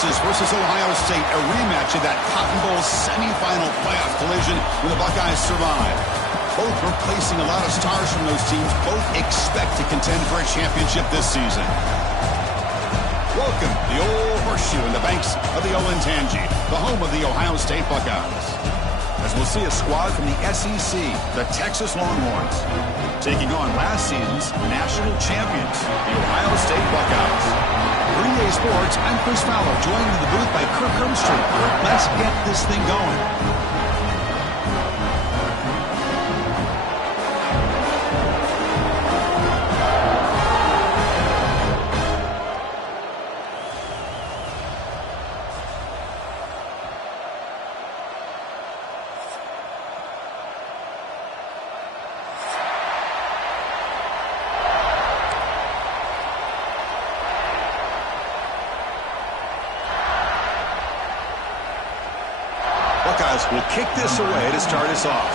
Texas versus Ohio State, a rematch of that Cotton Bowl semifinal playoff collision when the Buckeyes survived. Both replacing a lot of stars from those teams. Both expect to contend for a championship this season. Welcome to the Old Horseshoe in the banks of the Olentangy, the home of the Ohio State Buckeyes. As we'll see a squad from the SEC, the Texas Longhorns, taking on last season's national champions, the Ohio State Buckeyes. For EA Sports, I'm Chris Fowler, joined in the booth by Kirk Hermstreet. Kirk, let's get this thing going. Buckeyes will kick this away to start us off.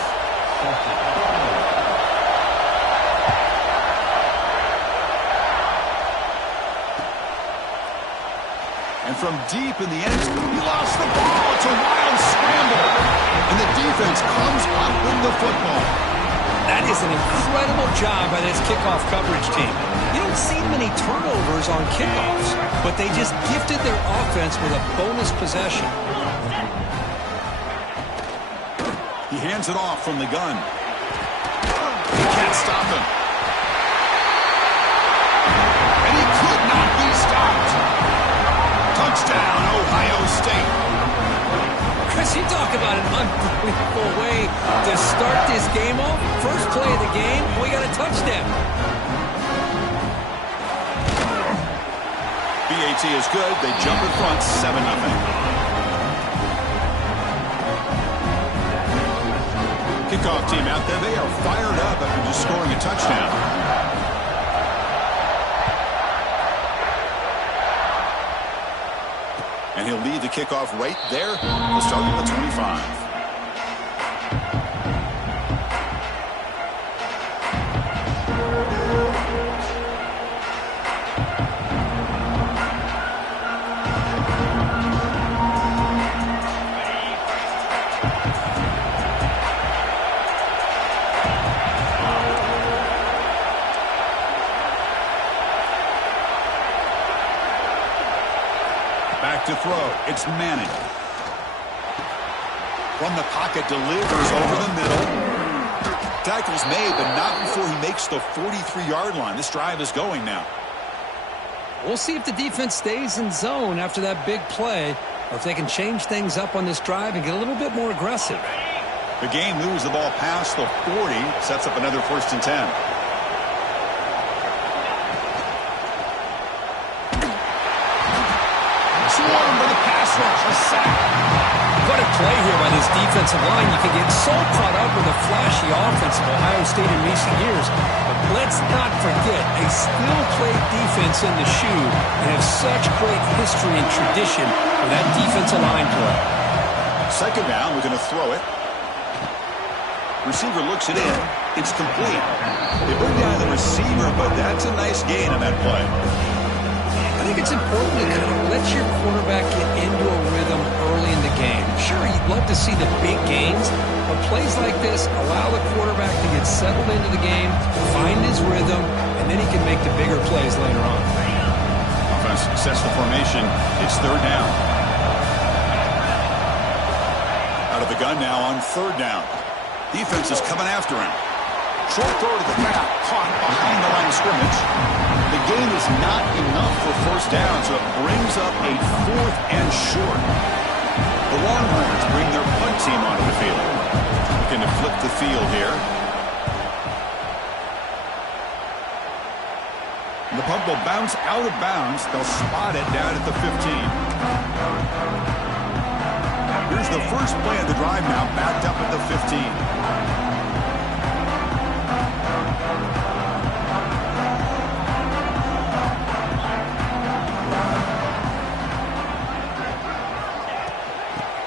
And from deep in the end, he lost the ball. It's a wild scramble. And the defense comes up with the football. That is an incredible job by this kickoff coverage team. You don't see many turnovers on kickoffs, but they just gifted their offense with a bonus possession. He hands it off from the gun. He can't stop him. And he could not be stopped. Touchdown, Ohio State. Chris, you talk about an unbelievable way to start this game off. First play of the game, we got a touchdown. BAT is good. They jump in front, 7-0. Kickoff team out there, they are fired up after just scoring a touchdown. And he'll lead the kickoff right there. He'll start at the 25. Back to throw. It's Manning. From the pocket, delivers over the middle. Tackle's made, but not before he makes the 43-yard line. This drive is going now. We'll see if the defense stays in zone after that big play, or if they can change things up on this drive and get a little bit more aggressive. The game moves the ball past the 40, sets up another 1st and 10. What a play here by this defensive line. You can get so caught up with the flashy offense of Ohio State in recent years. But let's not forget, they still play defense in the shoe and have such great history and tradition with that defensive line play. Second down, we're going to throw it. Receiver looks it in. It's complete. They bring down the receiver, but that's a nice gain on that play. I think it's important to kind of let your quarterback get into a rhythm early in the game. Sure, you'd love to see the big gains, but plays like this allow the quarterback to get settled into the game, find his rhythm, and then he can make the bigger plays later on. Offense successful formation. It's 3rd down. Out of the gun now on 3rd down. Defense is coming after him. Short throw to the back, caught behind the line of scrimmage. The gain is not enough for 1st down, so it brings up a 4th and short. The Longhorns bring their punt team onto the field. Looking to flip the field here. The punt will bounce out of bounds. They'll spot it down at the 15. Here's the first play of the drive now, backed up at the 15.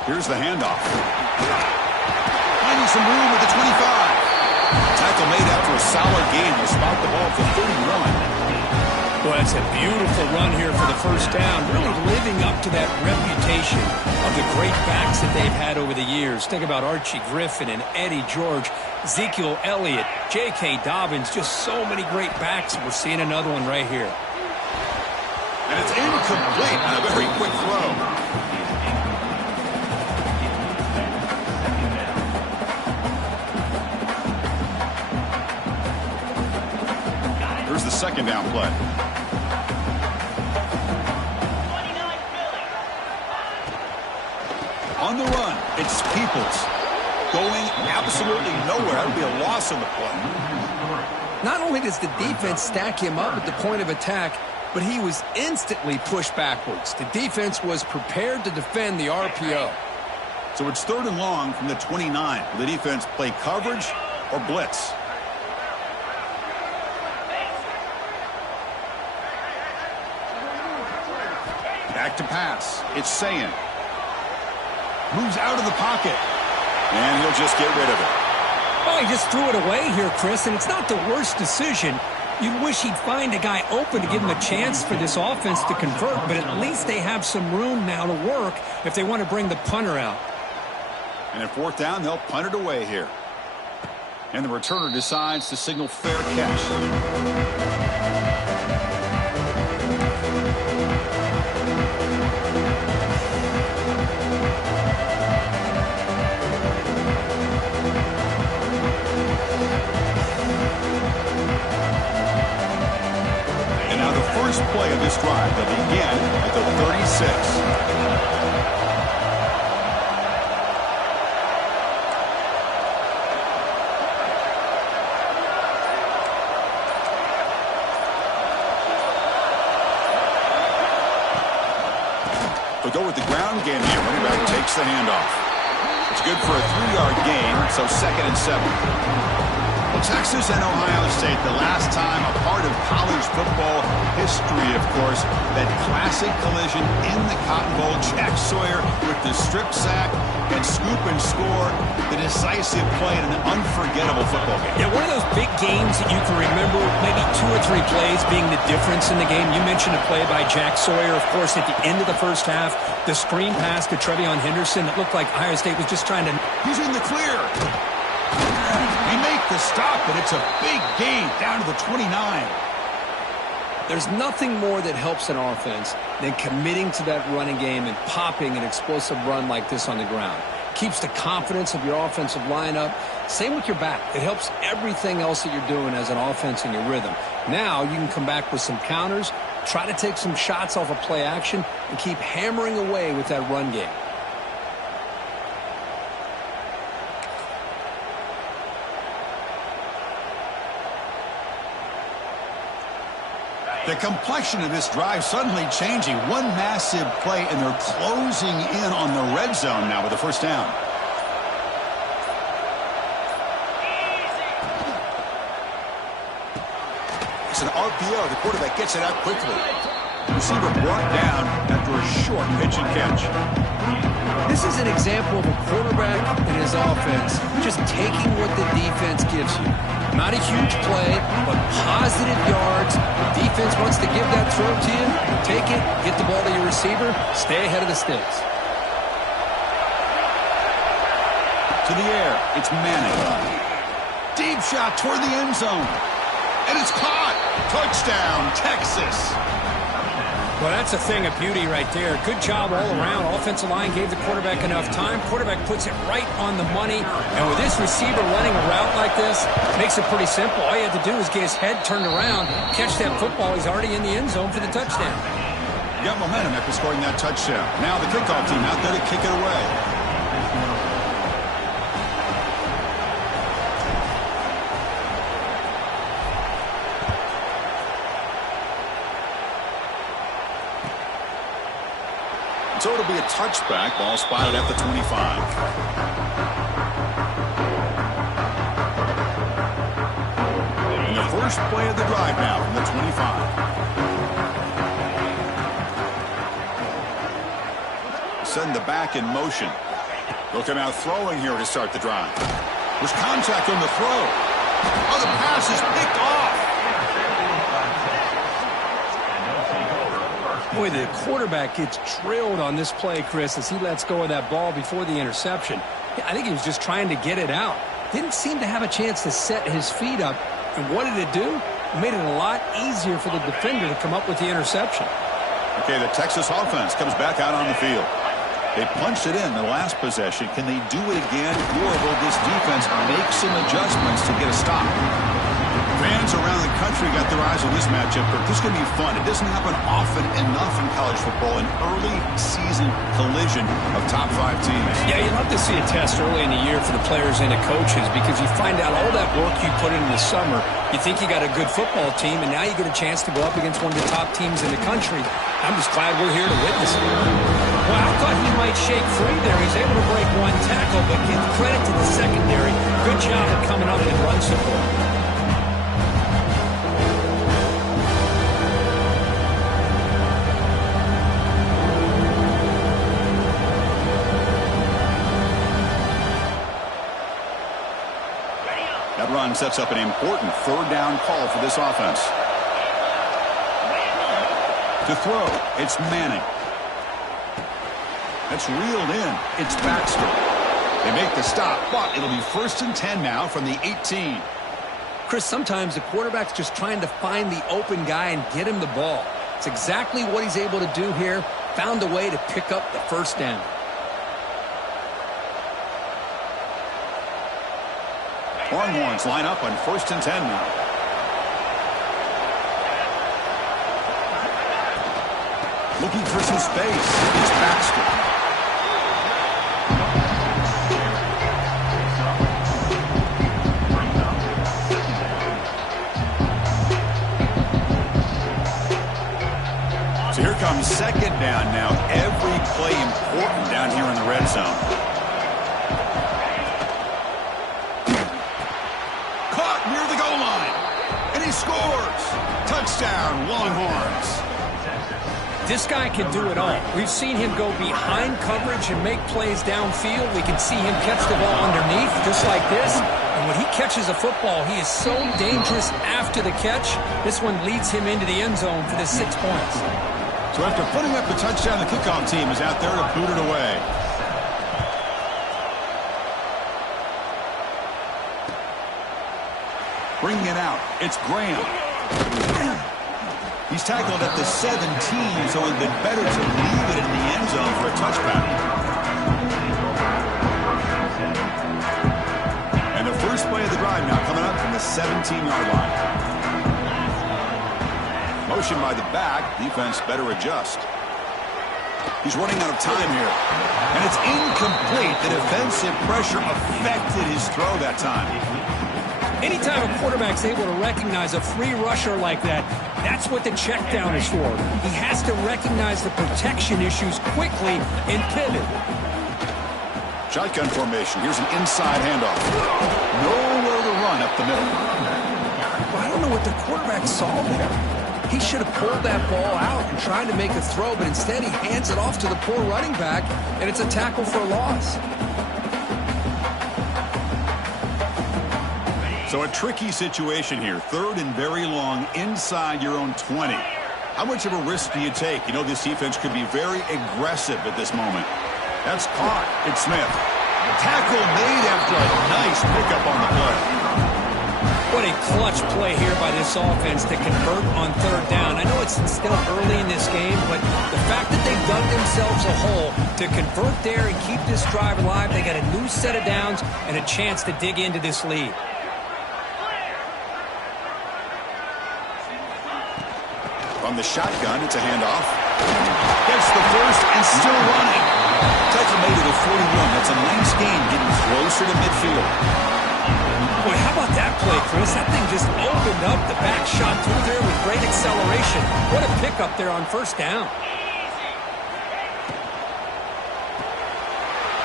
Here's the handoff. Finding some room at the 25. Tackle made after a solid gain. They'll spot the ball for 31. Well, it's a beautiful run here for the first down, really living up to that reputation of the great backs that they've had over the years. Think about Archie Griffin and Eddie George, Ezekiel Elliott, J.K. Dobbins, just so many great backs. We're seeing another one right here. And it's incomplete on a very quick throw. Here's the second down play. On the run, it's Peoples. Going absolutely nowhere. That would be a loss on the play. Not only does the defense stack him up at the point of attack, but he was instantly pushed backwards. The defense was prepared to defend the RPO. So it's 3rd and long from the 29. Will the defense play coverage or blitz? Back to pass. It's Sayin. Moves out of the pocket. And he'll just get rid of it. Oh, he just threw it away here, Chris, and it's not the worst decision. You'd wish he'd find a guy open to give him a chance for this offense to convert, but at least they have some room now to work if they want to bring the punter out. And at 4th down, they'll punt it away here. And the returner decides to signal fair catch. First play of this drive that began at the 36. They'll go with the ground game here. Running back takes the handoff. It's good for a 3-yard gain, so 2nd and 7. Texas and Ohio State, the last time a part of college football history, of course, that classic collision in the Cotton Bowl. Jack Sawyer with the strip sack and scoop and score, the decisive play in an unforgettable football game. Yeah, one of those big games that you can remember, maybe 2 or 3 plays being the difference in the game. You mentioned a play by Jack Sawyer, of course, at the end of the first half, the screen pass to Trevion Henderson that looked like Ohio State was just trying to... He's in the clear. He make the stop, but it's a big gain down to the 29. There's nothing more that helps an offense than committing to that running game and popping an explosive run like this on the ground. Keeps the confidence of your offensive lineup. Same with your back. It helps everything else that you're doing as an offense in your rhythm. Now you can come back with some counters, try to take some shots off of play action, and keep hammering away with that run game. The complexion of this drive suddenly changing. One massive play, and they're closing in on the red zone now with the first down. It's an RPO. The quarterback gets it out quickly. Receiver brought down after a short pitch and catch. This is an example of a quarterback and his offense just taking what the defense gives you. Not a huge play, but positive yards. The defense wants to give that throw to you. Take it, get the ball to your receiver, stay ahead of the sticks. To the air, it's Manning. Deep shot toward the end zone. And it's caught. Touchdown, Texas. Well, that's a thing of beauty right there. Good job all around. Offensive line gave the quarterback enough time. Quarterback puts it right on the money. And with this receiver running a route like this, makes it pretty simple. All you have to do is get his head turned around, catch that football. He's already in the end zone for the touchdown. You got momentum after scoring that touchdown. Now the kickoff team out there to kick it away. So it'll be a touchback. Ball spotted at the 25. And the first play of the drive now from the 25. Send the back in motion. They'll come out throwing here to start the drive. There's contact on the throw. Oh, the pass is picked off. Boy, the quarterback gets drilled on this play, Chris, as he lets go of that ball before the interception. I think he was just trying to get it out. Didn't seem to have a chance to set his feet up. And what did it do? It made it a lot easier for the defender to come up with the interception. Okay, the Texas offense comes back out on the field. They punched it in the last possession. Can they do it again, or will this defense make some adjustments to get a stop? Fans around the country got their eyes on this matchup. This is going to be fun. It doesn't happen often enough in college football, an early season collision of top 5 teams. Yeah, you love to see a test early in the year for the players and the coaches because you find out all that work you put in the summer. You think you got a good football team, and now you get a chance to go up against one of the top teams in the country. I'm just glad we're here to witness it. Well, I thought he might shake free there. He's able to break one tackle, but give credit to the secondary. Good job of coming up and run support. That run sets up an important third down call for this offense. To throw, it's Manning. That's reeled in. It's Baxter. They make the stop, but it'll be 1st and 10 now from the 18. Chris, sometimes the quarterback's just trying to find the open guy and get him the ball. It's exactly what he's able to do here. Found a way to pick up the first down. Longhorns line up on 1st and 10 now. Looking for some space. It's Baxter. So here comes 2nd down now. Every play important down here in the red zone. Scores! Touchdown, Longhorns! This guy can do it all. We've seen him go behind coverage and make plays downfield. We can see him catch the ball underneath, just like this. And when he catches a football, he is so dangerous after the catch. This one leads him into the end zone for the 6 points. So after putting up the touchdown, the kickoff team is out there to boot it away. Bringing it out, it's Graham. He's tackled at the 17, so it would have been better to leave it in the end zone for a touchback. And the first play of the drive now coming up from the 17-yard line. Motion by the back, defense better adjust. He's running out of time here. And it's incomplete. The defensive pressure affected his throw that time. Anytime a quarterback's able to recognize a free rusher like that, that's what the check down is for. He has to recognize the protection issues quickly and pivot. Shotgun formation. Here's an inside handoff. Nowhere to run up the middle. I don't know what the quarterback saw there. He should have pulled that ball out and tried to make a throw, but instead he hands it off to the poor running back, and it's a tackle for a loss. So a tricky situation here. 3rd and very long inside your own 20. How much of a risk do you take? You know this defense could be very aggressive at this moment. That's caught. It's Smith. The tackle made after a nice pickup on the play. What a clutch play here by this offense to convert on 3rd down. I know it's still early in this game, but the fact that they dug themselves a hole to convert there and keep this drive alive, they got a new set of downs and a chance to dig into this lead. On the shotgun, it's a handoff. Gets the first and still running. Tackle made to the 41. That's a nice gain, getting closer to midfield. Boy, how about that play, Chris? That thing just opened up. The back shot through there with great acceleration. What a pickup there on 1st down.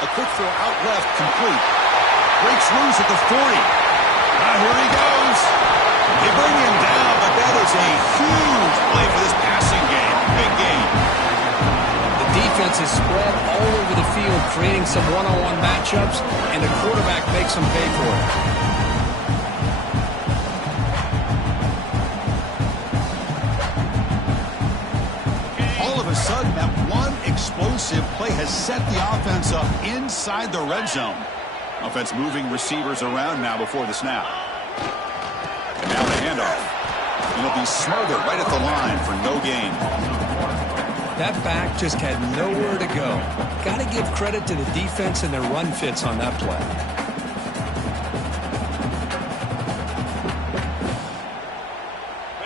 A quick throw out left, complete. Breaks loose at the 40. Here he goes. They bring him down, but that is a huge play for this passing game. Big game. The defense is spread all over the field, creating some one-on-one matchups, and the quarterback makes them pay for it. All of a explosive play has set the offense up inside the red zone. Offense moving receivers around now before the snap. And now the handoff. It'll be smothered right at the line for no gain. That back just had nowhere to go. Got to give credit to the defense and their run fits on that play.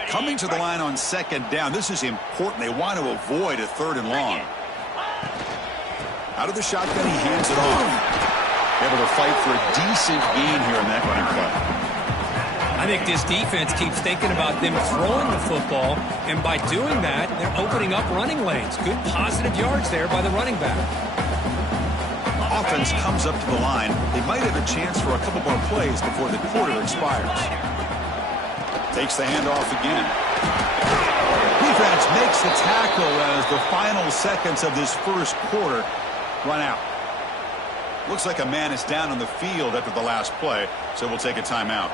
Coming to the line on second down. This is important. They want to avoid a third and long. Out of the shotgun, he hands it off. Able to fight for a decent gain here in that running play. I think this defense keeps thinking about them throwing the football, and by doing that, they're opening up running lanes. Good positive yards there by the running back. Offense comes up to the line. They might have a chance for a couple more plays before the quarter expires. Takes the handoff again. Defense makes the tackle as the final seconds of this first quarter run out. Looks like a man is down on the field after the last play, so we'll take a timeout.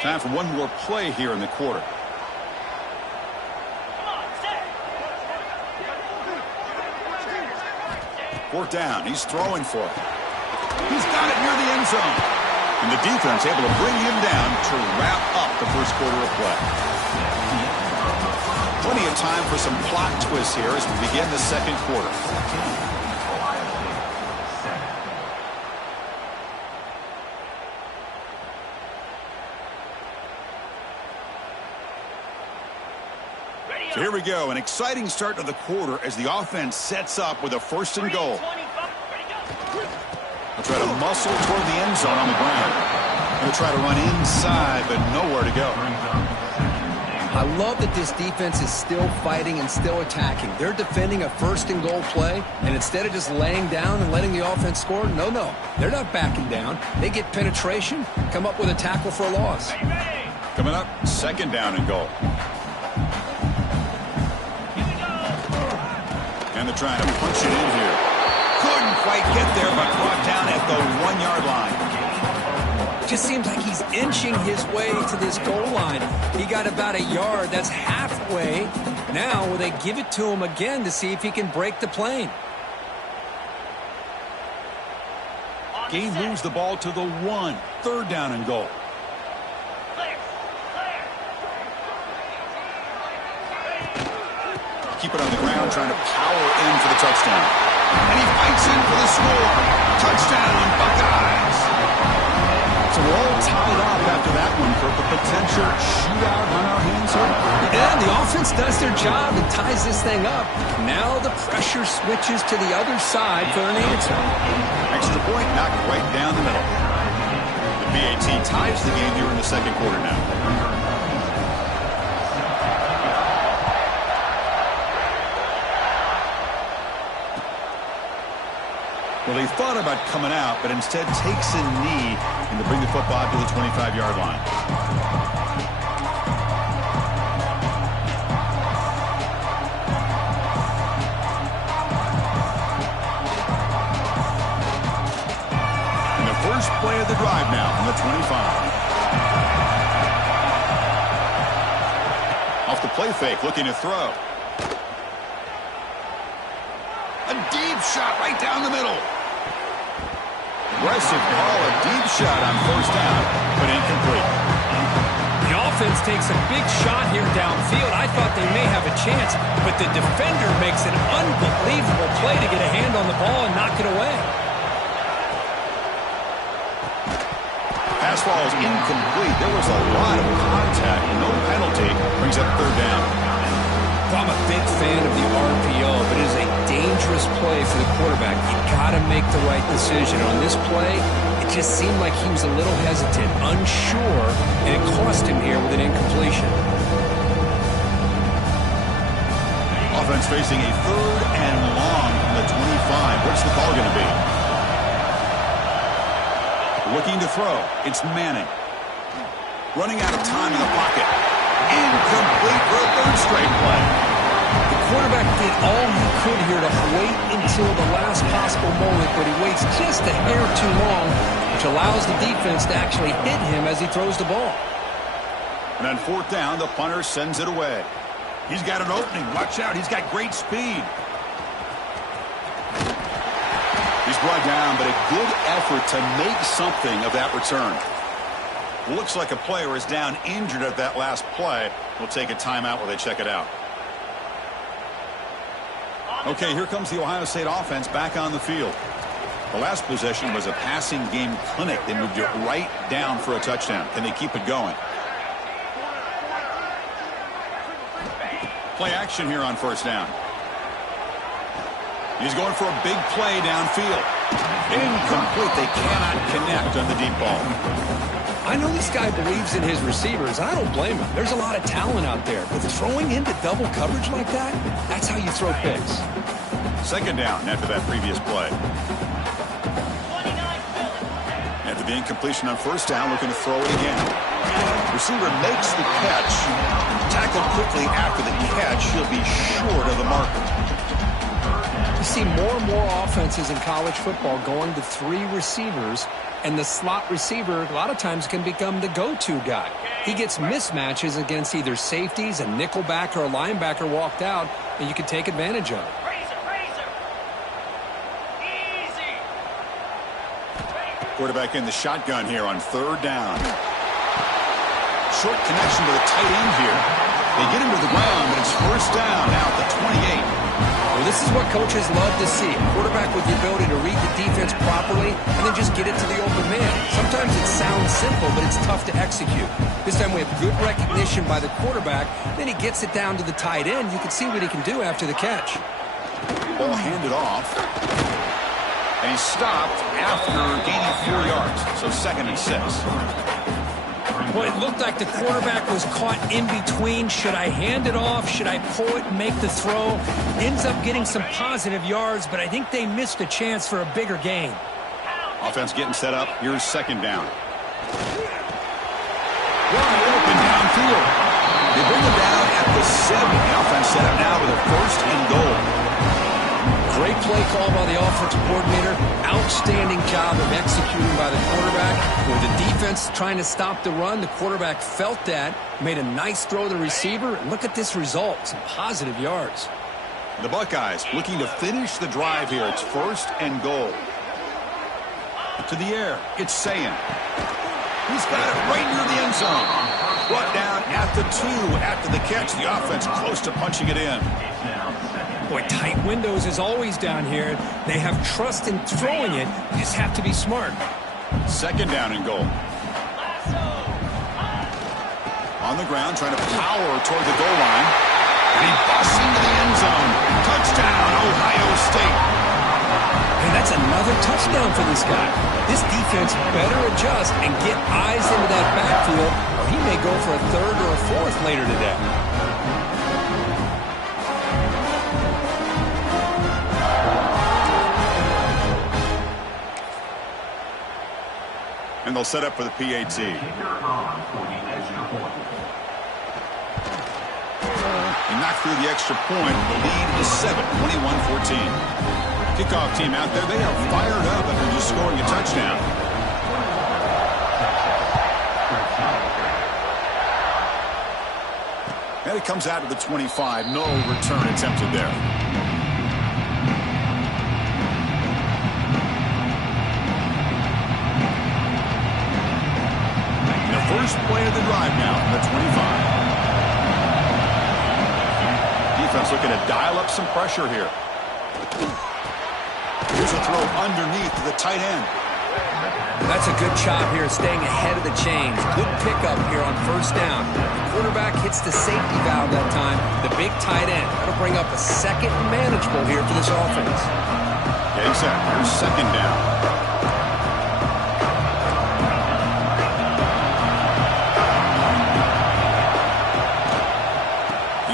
Time for one more play here in the quarter. Fourth down. He's throwing for it. He's got it near the end zone. And the defense able to bring him down to wrap up the first quarter of play. Plenty of time for some plot twists here as we begin the second quarter. So here we go, an exciting start to the quarter as the offense sets up with a first and goal. They'll try to muscle toward the end zone on the ground. They'll try to run inside, but nowhere to go. I love that this defense is still fighting and still attacking. They're defending a first and goal play, and instead of just laying down and letting the offense score, no, they're not backing down. They get penetration, come up with a tackle for a loss. Coming up, second down and goal. And they're trying to punch it in here. Couldn't quite get there, but brought down at the 1 yard line. Just seems like he's inching his way to this goal line. He got about a yard. That's halfway. Now, will they give it to him again to see if he can break the plane? Gain moves the ball to the 1. Third down and goal. Keep it on the ground, trying to power in for the touchdown. And he fights in for the score. Touchdown, Buckeyes. So we're all tied up after that one, Kirk. A potential shootout on our hands here. Yeah, the offense does their job and ties this thing up. Now the pressure switches to the other side for an answer. Extra point knocked right down the middle. The BAT ties the game here in the second quarter now. Well, he thought about coming out, but instead takes a knee and to bring the football to the 25-yard line. And the first play of the drive now from the 25. Off the play fake, looking to throw. A deep shot right down the middle. Aggressive call, a deep shot on first down, but incomplete. The offense takes a big shot here downfield. I thought they may have a chance, but the defender makes an unbelievable play to get a hand on the ball and knock it away. Pass ball is incomplete. There was a lot of contact. No penalty. Brings up third down. Well, I'm a big fan of the RPO, but it is a dangerous play for the quarterback. You got to make the right decision. On this play, it just seemed like he was a little hesitant, unsure, and it cost him here with an incompletion. Offense facing a third and long from the 25. What's the call going to be? Looking to throw. It's Manning. Running out of time in the pocket. Incomplete for a third straight play. The quarterback did all he could here to wait until the last possible moment, but he waits just a hair too long, which allows the defense to actually hit him as he throws the ball. And on fourth down, the punter sends it away. He's got an opening. Watch out. He's got great speed. He's brought down, but a good effort to make something of that return. Looks like a player is down injured at that last play. We'll take a timeout while they check it out. Okay, here comes the Ohio State offense back on the field. The last possession was a passing game clinic. They moved it right down for a touchdown. Can they keep it going? Play action here on first down. He's going for a big play downfield. Incomplete. They cannot connect on the deep ball. I know this guy believes in his receivers. I don't blame him. There's a lot of talent out there. But throwing into double coverage like that, that's how you throw picks. Second down after that previous play. After the incompletion on first down, looking to throw it again. Receiver makes the catch. Tackled quickly after the catch. He'll be short of the marker. You see more and more offenses in college football going to 3 receivers, and the slot receiver a lot of times can become the go-to guy. He gets mismatches against either safeties, a nickelbacker, or a linebacker walked out, and you can take advantage of it. Quarterback in the shotgun here on third down. Short connection to the tight end here. They get him to the ground, but it's first down now at the 28. Well, this is what coaches love to see. A quarterback with the ability to read the defense properly and then just get it to the open man. Sometimes it sounds simple, but it's tough to execute. This time we have good recognition by the quarterback. Then he gets it down to the tight end. You can see what he can do after the catch. Ball handed off. And he's stopped after gaining 4 yards. So 2nd and 6. Well, it looked like the quarterback was caught in between. Should I hand it off? Should I pull it and make the throw? Ends up getting some positive yards, but I think they missed a chance for a bigger gain. Offense getting set up. Here's second down. Wide open downfield. They bring him down at the 7. The offense set up now with a 1st and goal. Great play call by the offensive coordinator. Outstanding job of executing by the quarterback. With the defense trying to stop the run, the quarterback felt that, made a nice throw to the receiver, and look at this result, some positive yards. The Buckeyes looking to finish the drive here. It's 1st and goal. To the air, it's Sayin. He's got it right near the end zone. Brought down at the 2 after the catch. The offense close to punching it in. Boy, tight windows is always down here. They have trust in throwing it. You just have to be smart. Second down and goal. On the ground, trying to power toward the goal line. And he busts into the end zone. Touchdown, Ohio State. And that's another touchdown for this guy. This defense better adjust and get eyes into that backfield, or he may go for a 3rd or a 4th later today. And they'll set up for the PAT. He knocked through the extra point. The lead is 7, 21-14. Kickoff team out there, they are fired up after just scoring a touchdown. And it comes out to the 25. No return attempted there. First play of the drive now from the 25. Defense looking to dial up some pressure here. Here's a throw underneath to the tight end. That's a good job here, staying ahead of the chains. Good pickup here on first down. The quarterback hits the safety valve that time. The big tight end. That'll bring up a 2nd and manageable here for this offense. Getting set. Here's second down.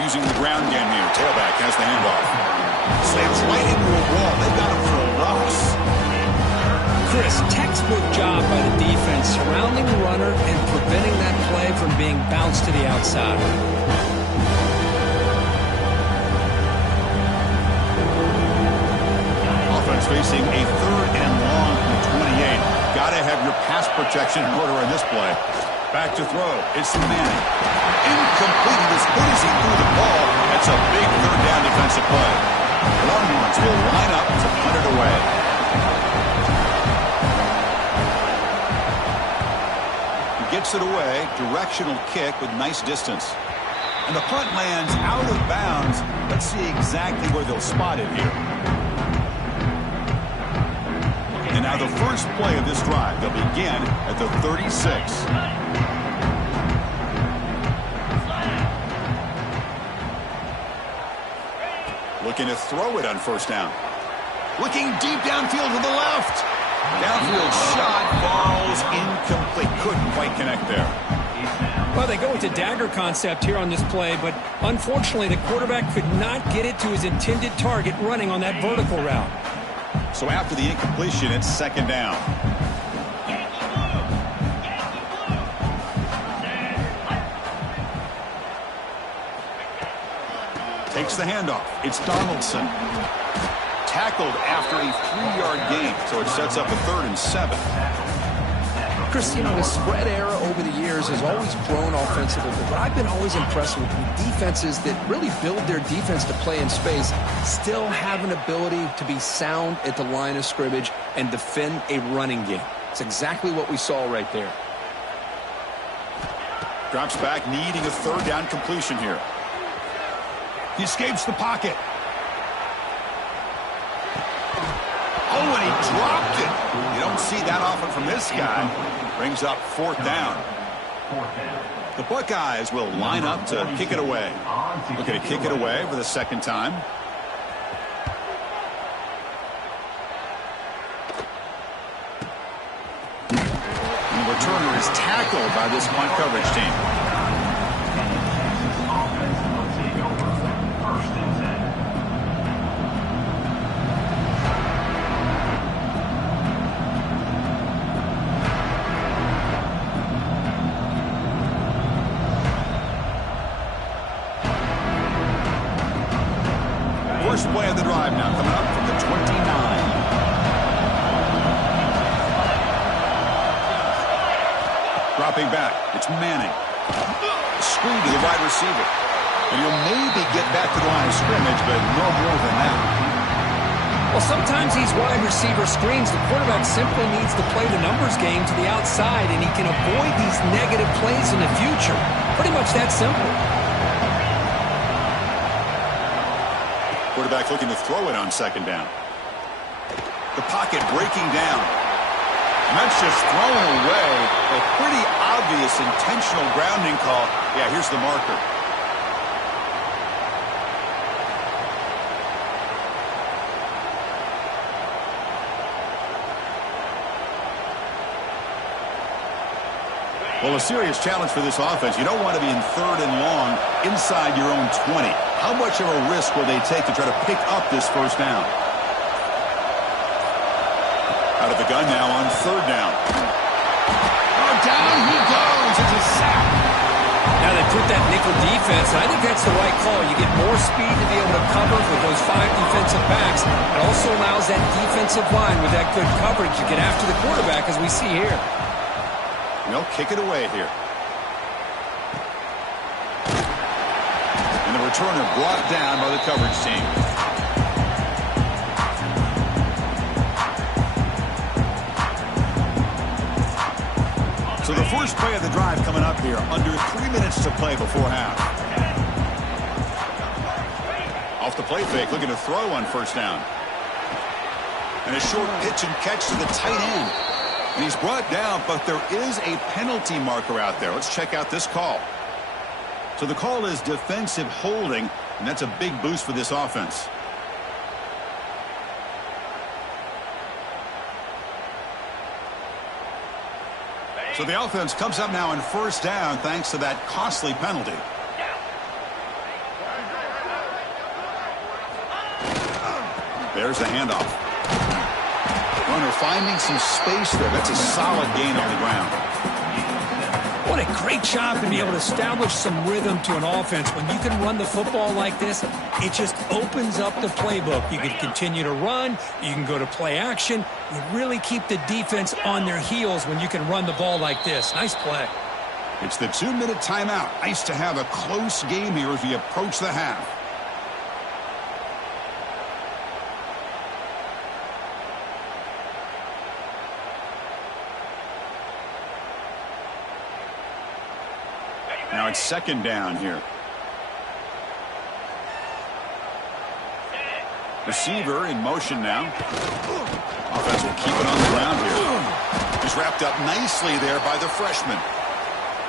Using the ground game here. Tailback has the handoff. Slams right into a wall. They got him for a loss. Chris, textbook job by the defense surrounding the runner and preventing that play from being bounced to the outside. Offense facing a 3rd and long from 28. Got to have your pass protection in order in this play. Back to throw. It's Manning. Incomplete. As good as he threw the ball, that's a big third down defensive play. Longhorns will line up to punt it away. He gets it away. Directional kick with nice distance. And the punt lands out of bounds. Let's see exactly where they'll spot it here. And now the first play of this drive. They'll begin at the 36. Looking to throw it on first down. Looking deep downfield to the left. Downfield shot falls incomplete. Couldn't quite connect there. Well, they go with the dagger concept here on this play, but unfortunately the quarterback could not get it to his intended target running on that vertical route. So after the incompletion, it's second down. Takes the handoff. It's Donaldson. Tackled after a 3-yard gain, so it sets up a 3rd and 7. Chris, you know, the spread era over the years has always grown offensively, but what I've been always impressed with defenses that really build their defense to play in space still have an ability to be sound at the line of scrimmage and defend a running game. It's exactly what we saw right there. Drops back, needing a 3rd down completion here. He escapes the pocket. Oh, and he dropped it. You don't see that often from this guy. Brings up 4th down. The Buckeyes will line up to kick it away. Looking to kick it away for the second time. And the returner is tackled by this punt coverage team. First play of the drive now coming up from the 29. Dropping back. It's Manning. Screen to the wide receiver. And he'll maybe get back to the line of scrimmage, but no more than that. Well, sometimes these wide receiver screens, the quarterback simply needs to play the numbers game to the outside, and he can avoid these negative plays in the future. Pretty much that simple. Quarterback looking to throw it on second down. The pocket breaking down. And that's just thrown away. A pretty obvious intentional grounding call. Yeah, here's the marker. Well, a serious challenge for this offense. You don't want to be in 3rd and long inside your own 20. How much of a risk will they take to try to pick up this first down? Out of the gun now on 3rd down. Oh, down he goes. It's a sack. Now they put that nickel defense, and I think that's the right call. You get more speed to be able to cover with those 5 defensive backs. It also allows that defensive line with that good coverage to get after the quarterback, as we see here. They'll kick it away here. And the returner brought down by the coverage team. So the first play of the drive coming up here. Under 3 minutes to play before half. Off the play fake, looking to throw on first down. And a short pitch and catch to the tight end. And he's brought down, but there is a penalty marker out there. Let's check out this call. So the call is defensive holding, and that's a big boost for this offense. So the offense comes up now on first down thanks to that costly penalty. There's the handoff. Runner finding some space there. That's a solid gain on the ground. What a great job to be able to establish some rhythm to an offense. When you can run the football like this, it just opens up the playbook. You can continue to run. You can go to play action. You really keep the defense on their heels when you can run the ball like this. Nice play. It's the 2-minute timeout. Nice to have a close game here as we approach the half. Now it's second down here. Receiver in motion now. Offense will keep it on the ground here. Just wrapped up nicely there by the freshman.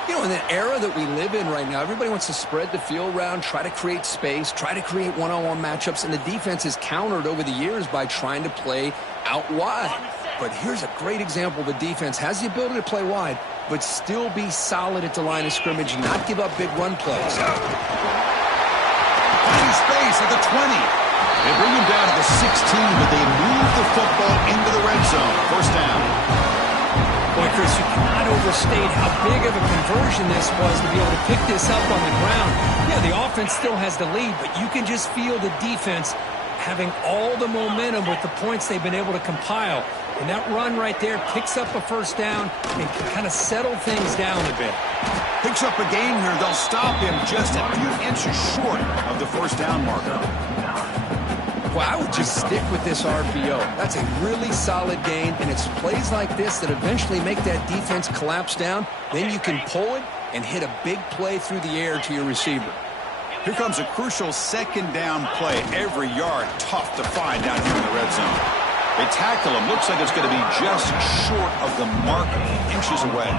You know, in the era that we live in right now, everybody wants to spread the field around, try to create space, try to create one-on-one matchups, and the defense is countered over the years by trying to play out wide. But here's a great example. The defense has the ability to play wide, but still be solid at the line of scrimmage, not give up big run plays. Finding space at the 20. They bring him down to the 16, but they move the football into the red zone. First down. Boy, Chris, you cannot overstate how big of a conversion this was to be able to pick this up on the ground. Yeah, the offense still has the lead, but you can just feel the defense having all the momentum with the points they've been able to compile. And that run right there picks up a first down and can kind of settle things down a bit. Picks up a gain here. They'll stop him just a few inches short of the first down marker. Well, I would just stick with this RPO. That's a really solid gain, and it's plays like this that eventually make that defense collapse down. Then you can pull it and hit a big play through the air to your receiver. Here comes a crucial second down play. Every yard tough to find down here in the red zone. They tackle him. Looks like it's going to be just short of the marker, inches away.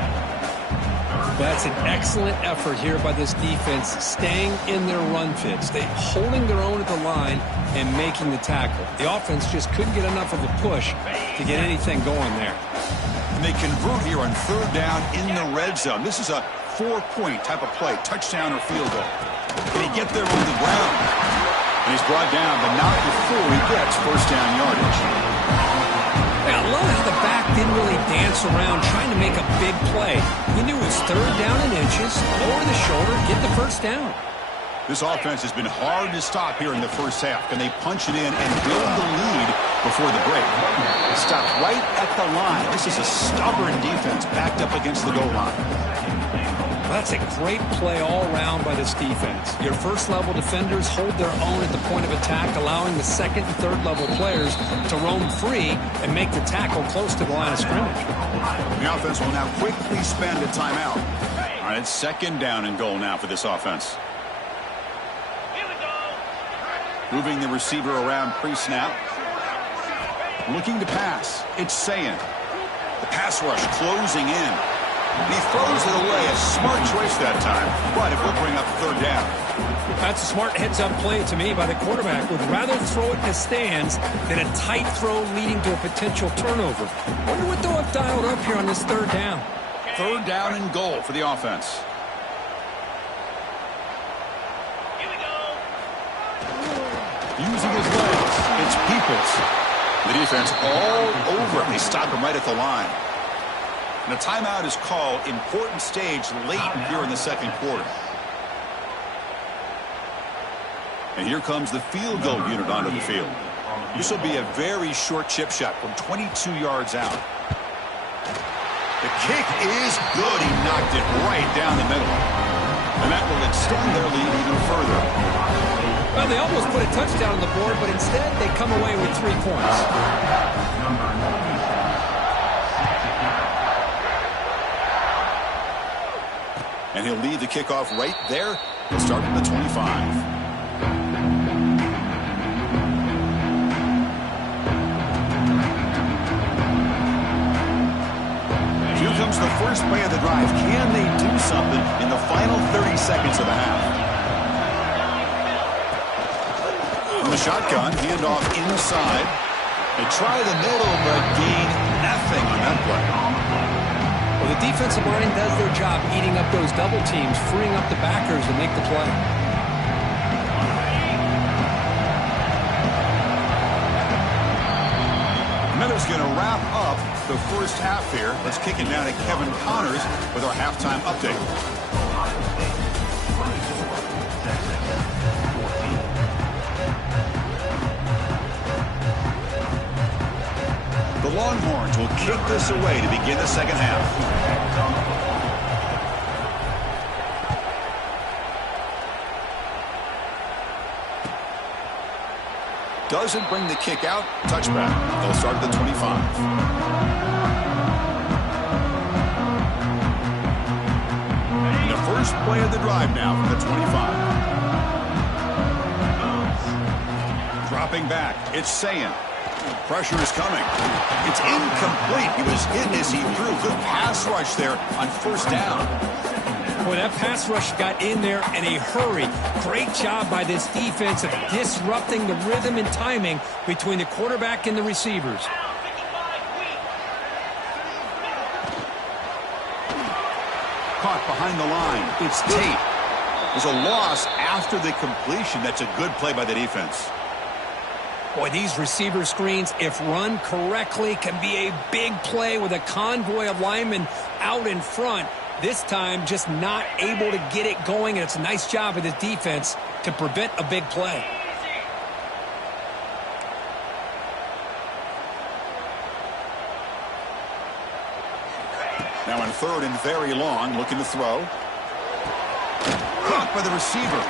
That's an excellent effort here by this defense, staying in their run fits. They're holding their own at the line and making the tackle. The offense just couldn't get enough of a push to get anything going there. And they convert here on third down in the red zone. This is a 4-point type of play, touchdown or field goal. Can he get there on the ground? And he's brought down, but not before he gets first down yardage. I love how the back didn't really dance around trying to make a big play. He knew it was third down in inches, lower the shoulder, get the first down. This offense has been hard to stop here in the first half. Can they punch it in and build the lead before the break? Stopped right at the line. This is a stubborn defense backed up against the goal line. That's a great play all around by this defense. Your first-level defenders hold their own at the point of attack, allowing the second and third-level players to roam free and make the tackle close to the line of scrimmage. The offense will now quickly spend a timeout. All right, it's second down and goal now for this offense. Moving the receiver around pre-snap. Looking to pass. It's Sayin. The pass rush closing in. He throws it away. A smart choice that time, but it will bring up third down. That's a smart heads-up play to me by the quarterback. Would rather throw it in the stands than a tight throw leading to a potential turnover. Wonder what they'll have dialed up here on this third down. Third down and goal for the offense. Here we go. Using his legs, it's Peoples. The defense all over him. They stop him right at the line. And a timeout is called. Important stage late here in the second quarter. And here comes the field goal unit onto the field. This will be a very short chip shot from 22 yards out. The kick is good. He knocked it right down the middle. And that will extend their lead even further. Well, they almost put a touchdown on the board, but instead they come away with 3 points. And he'll lead the kickoff right there. He'll start at the 25. Here comes the first play of the drive. Can they do something in the final 30 seconds of the half? From the shotgun, handoff inside. They try the middle, but gain nothing on that play. Well, the defensive line does their job eating up those double teams, freeing up the backers to make the play. Miller's going to wrap up the first half here. Let's kick it down to Kevin Connors with our halftime update. The Longhorns will kick this away to begin the second half. Doesn't bring the kick out. Touchback. They'll start at the 25. And the first play of the drive now from the 25. Dropping back. It's Sayin. Pressure is coming. It's incomplete. He was hit as he threw. Good pass rush there on first down. Boy, that pass rush got in there in a hurry. Great job by this defense of disrupting the rhythm and timing between the quarterback and the receivers. Caught behind the line. It's Tate. There's a loss after the completion. That's a good play by the defense. Boy, these receiver screens, if run correctly, can be a big play with a convoy of linemen out in front. This time, just not able to get it going, and it's a nice job of the defense to prevent a big play. Now on third and very long, looking to throw. Caught by the receiver.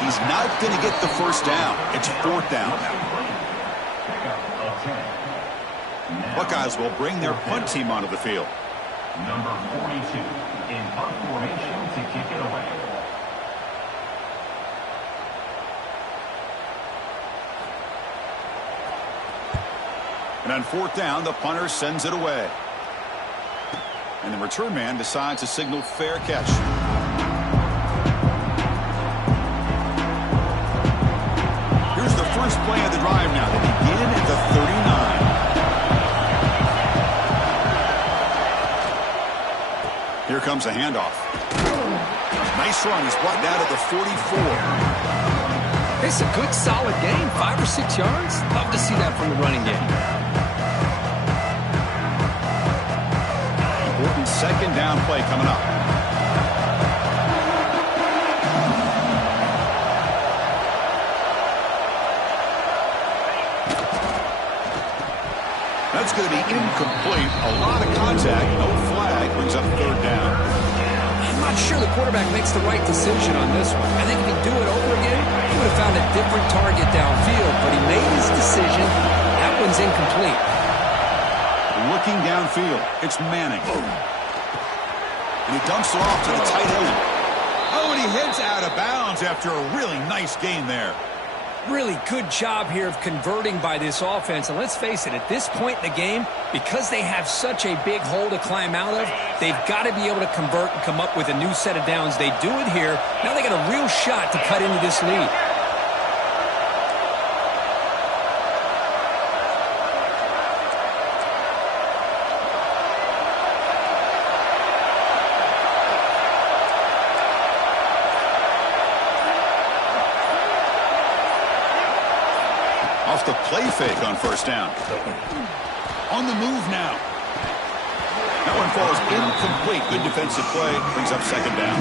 He's not going to get the first down. It's fourth down. Buckeyes will bring their punt team onto the field. Number 42 in punt formation to kick it away. And on fourth down, the punter sends it away. And the return man decides to signal fair catch. Here's the first play of the drive now. They begin at the 39. Here comes a handoff. Nice run. He's brought down to the 44. It's a good, solid gain. 5 or 6 yards. Love to see that from the running game. Important second down play coming up. That's going to be incomplete. A lot of contact. No flag. Brings up third down. I'm not sure the quarterback makes the right decision on this one. I think if he'd do it over again, he would have found a different target downfield. But he made his decision. That one's incomplete. Looking downfield. It's Manning. And he dumps it off to the tight end. Oh, and he heads out of bounds after a really nice gain there. Really good job here of converting by this offense. And let's face it, at this point in the game, because they have such a big hole to climb out of, they've got to be able to convert and come up with a new set of downs. They do it here. Now they got a real shot to cut into this lead. Off the play fake on first down. On the move now. That one falls incomplete. Good defensive play. Brings up second down.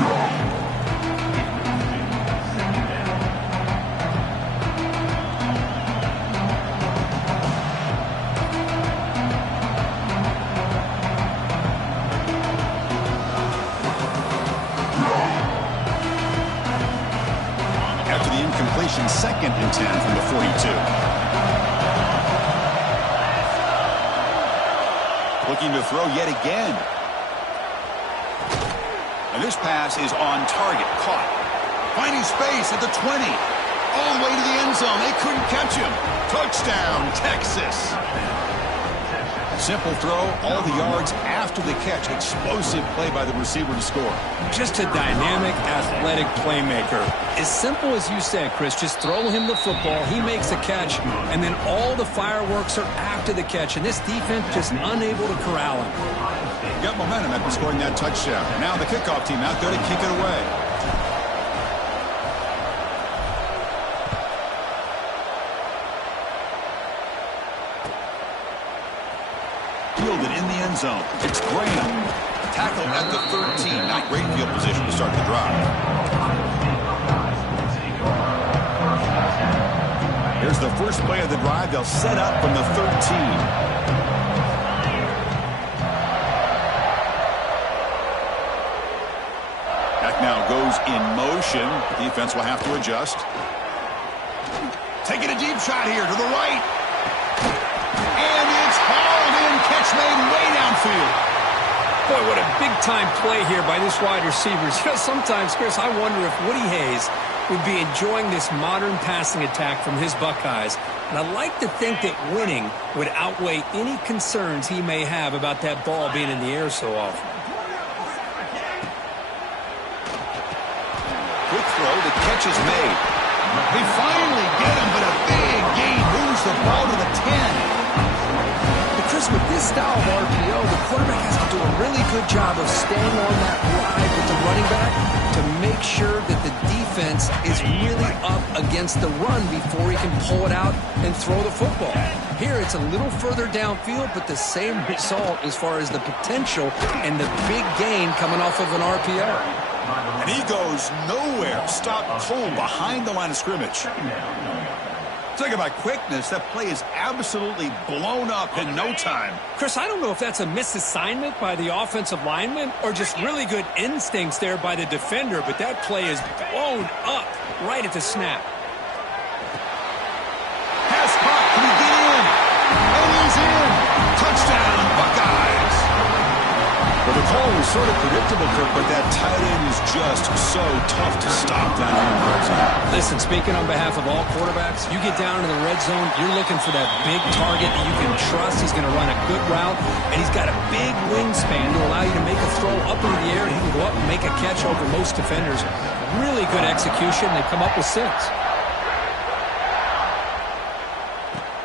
After the incompletion, second and 10 from the 42. Looking to throw yet again. And this pass is on target. Caught. Finding space at the 20. All the way to the end zone. They couldn't catch him. Touchdown, Texas. Simple throw. All the yards after the catch. Explosive play by the receiver to score. Just a dynamic, athletic playmaker. As simple as you said, Chris, just throw him the football, he makes a catch, and then all the fireworks are after the catch. And this defense just unable to corral him. Got momentum after scoring that touchdown. Now the kickoff team out there to kick it away. Fielded in the end zone. It's Graham. Tackle at the 13. Not great field position to start the drive. Here's the first play of the drive. They'll set up from the 13. That now goes in motion. The defense will have to adjust. Taking a deep shot here to the right. And it's hauled in. Catch made way downfield. Boy, what a big-time play here by this wide receiver. You know, sometimes, Chris, I wonder if Woody Hayes would be enjoying this modern passing attack from his Buckeyes. And I like to think that winning would outweigh any concerns he may have about that ball being in the air so often. Quick throw, the catch is made. They finally get him, but a big gain moves the ball to the 10. But Chris, with this style of RPO, the quarterback has to do a really good job of staying on that ride with the running back to make sure that the defense is really up against the run before he can pull it out and throw the football. Here, it's a little further downfield, but the same result as far as the potential and the big gain coming off of an RPO. And he goes nowhere. Stop cold behind the line of scrimmage. Talking about quickness, that play is absolutely blown up in no time. Chris, I don't know if that's a misassignment by the offensive lineman or just really good instincts there by the defender, but that play is blown up right at the snap. Pass caught. Can he get in? And he's in. Touchdown, Buckeyes. Well, the call was sort of predictable, Kirk, but that tight end is just so tough to stop down in the red zone. Listen, speaking on behalf of all quarterbacks, you get down to the red zone, you're looking for that big target that you can trust. He's going to run a good route, and he's got a big wingspan to allow you to make a throw up into the air, and he can go up and make a catch over most defenders. Really good execution. They come up with 6.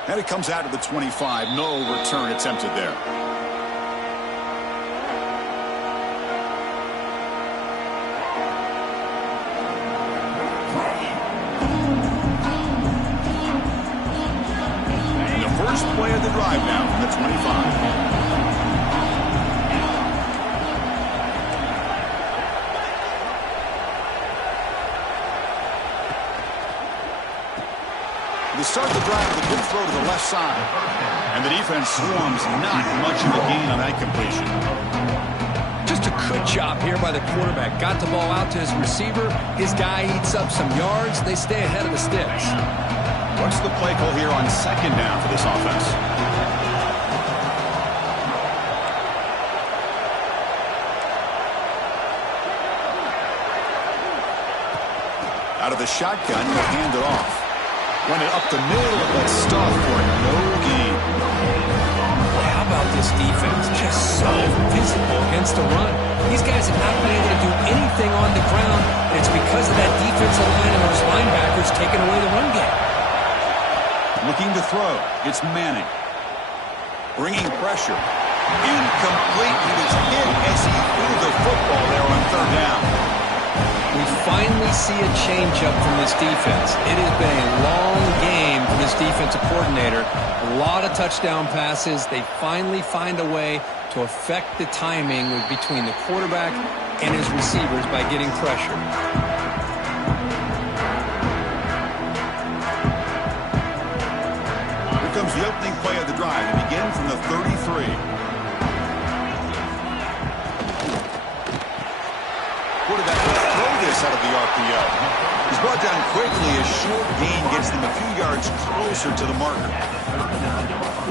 And it comes out to the 25. No return attempted there. First play of the drive now from the 25. They start the drive with a good throw to the left side. And the defense swarms not much of a gain on that completion. Just a good job here by the quarterback. Got the ball out to his receiver. His guy eats up some yards. They stay ahead of the sticks. What's the play call here on second down for this offense? Out of the shotgun, he'll hand it off. Run it up the middle of that stuff for no gain. Boy, how about this defense? Just so physical against the run. These guys have not been able to do anything on the ground, and it's because of that defensive line and those linebackers taking away the run game. Looking to throw. It's Manning. Bringing pressure. Incomplete. He was hit as he threw the football there on third down. We finally see a change-up from this defense. It has been a long game for this defensive coordinator. A lot of touchdown passes. They finally find a way to affect the timing between the quarterback and his receivers by getting pressure. Comes the opening play of the drive. They begin from the 33. Quarterback will throw this out of the RPO. He's brought down quickly. A short gain gets them a few yards closer to the marker.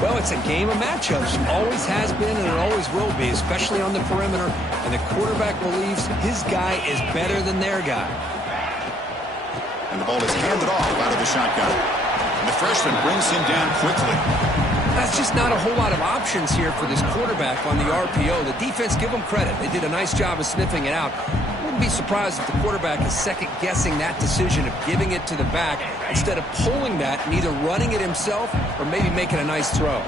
Well, it's a game of matchups. Always has been and it always will be, especially on the perimeter. And the quarterback believes his guy is better than their guy. And the ball is handed off out of the shotgun. And the freshman brings him down quickly. That's just not a whole lot of options here for this quarterback on the RPO. The defense, give them credit. They did a nice job of sniffing it out. Wouldn't be surprised if the quarterback is second-guessing that decision of giving it to the back instead of pulling that and either running it himself or maybe making a nice throw.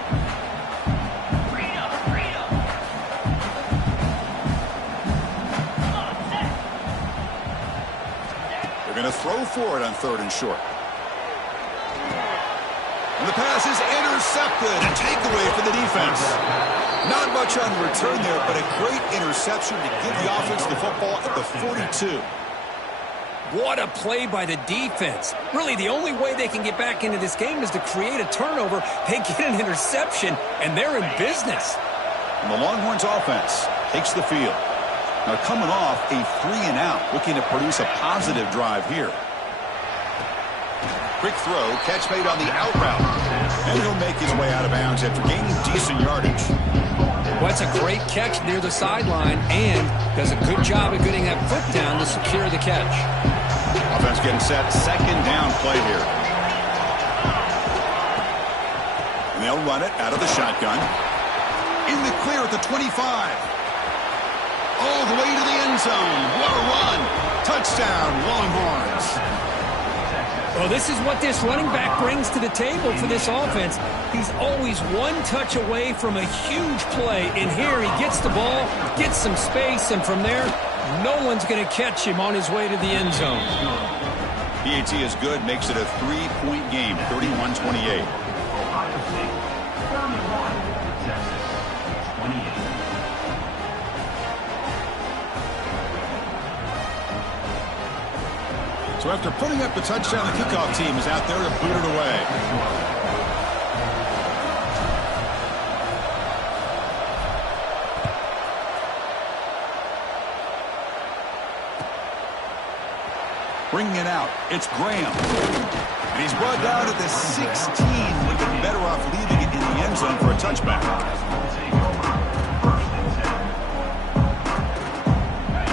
They're going to throw for it on 3rd and short. And the pass is intercepted. A takeaway for the defense. Not much on return there, but a great interception to give the offense the football at the 42. What a play by the defense. Really, the only way they can get back into this game is to create a turnover. They get an interception, and they're in business. And the Longhorns offense takes the field. Now coming off a 3-and-out, looking to produce a positive drive here. Quick throw, catch made on the out route. And he'll make his way out of bounds after gaining decent yardage. Well, it's a great catch near the sideline and does a good job of getting that foot down to secure the catch. Offense getting set. Second down play here. And they'll run it out of the shotgun. In the clear at the 25. All the way to the end zone. What a run. Touchdown, Longhorns. Well, this is what this running back brings to the table for this offense. He's always one touch away from a huge play. And here he gets the ball, gets some space, and from there, no one's going to catch him on his way to the end zone. PAT is good, makes it a 3-point game, 31-28. Ohio State 31, Texas 28. So after putting up the touchdown, the kickoff team is out there to boot it away. Bringing it out, it's Graham. And he's brought down at the 16. Would have been better off leaving it in the end zone for a touchback.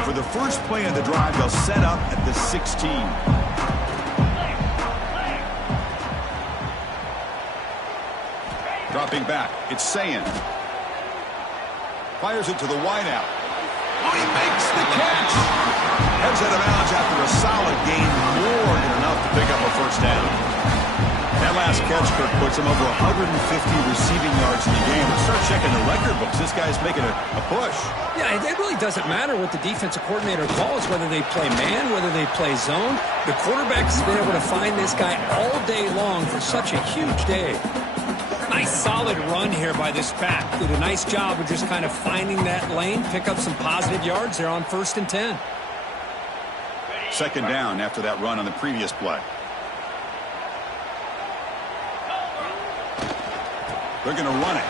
For the first play of the drive, they'll set up at the 16. Dropping back, it's Sayin. Fires it to the wideout. Oh, he makes the catch! Heads out of bounds after a solid gain, more than enough to pick up a first down. That last catch, Kirk, puts him over 150 receiving yards in the game. Let's start checking the record books. This guy's making a push. Yeah, it really doesn't matter what the defensive coordinator calls, whether they play man, whether they play zone. The quarterback's been able to find this guy all day long for such a huge day. Nice solid run here by this back. Did a nice job of just kind of finding that lane, pick up some positive yards there on 1st and 10. Second down after that run on the previous play. They're going to run it.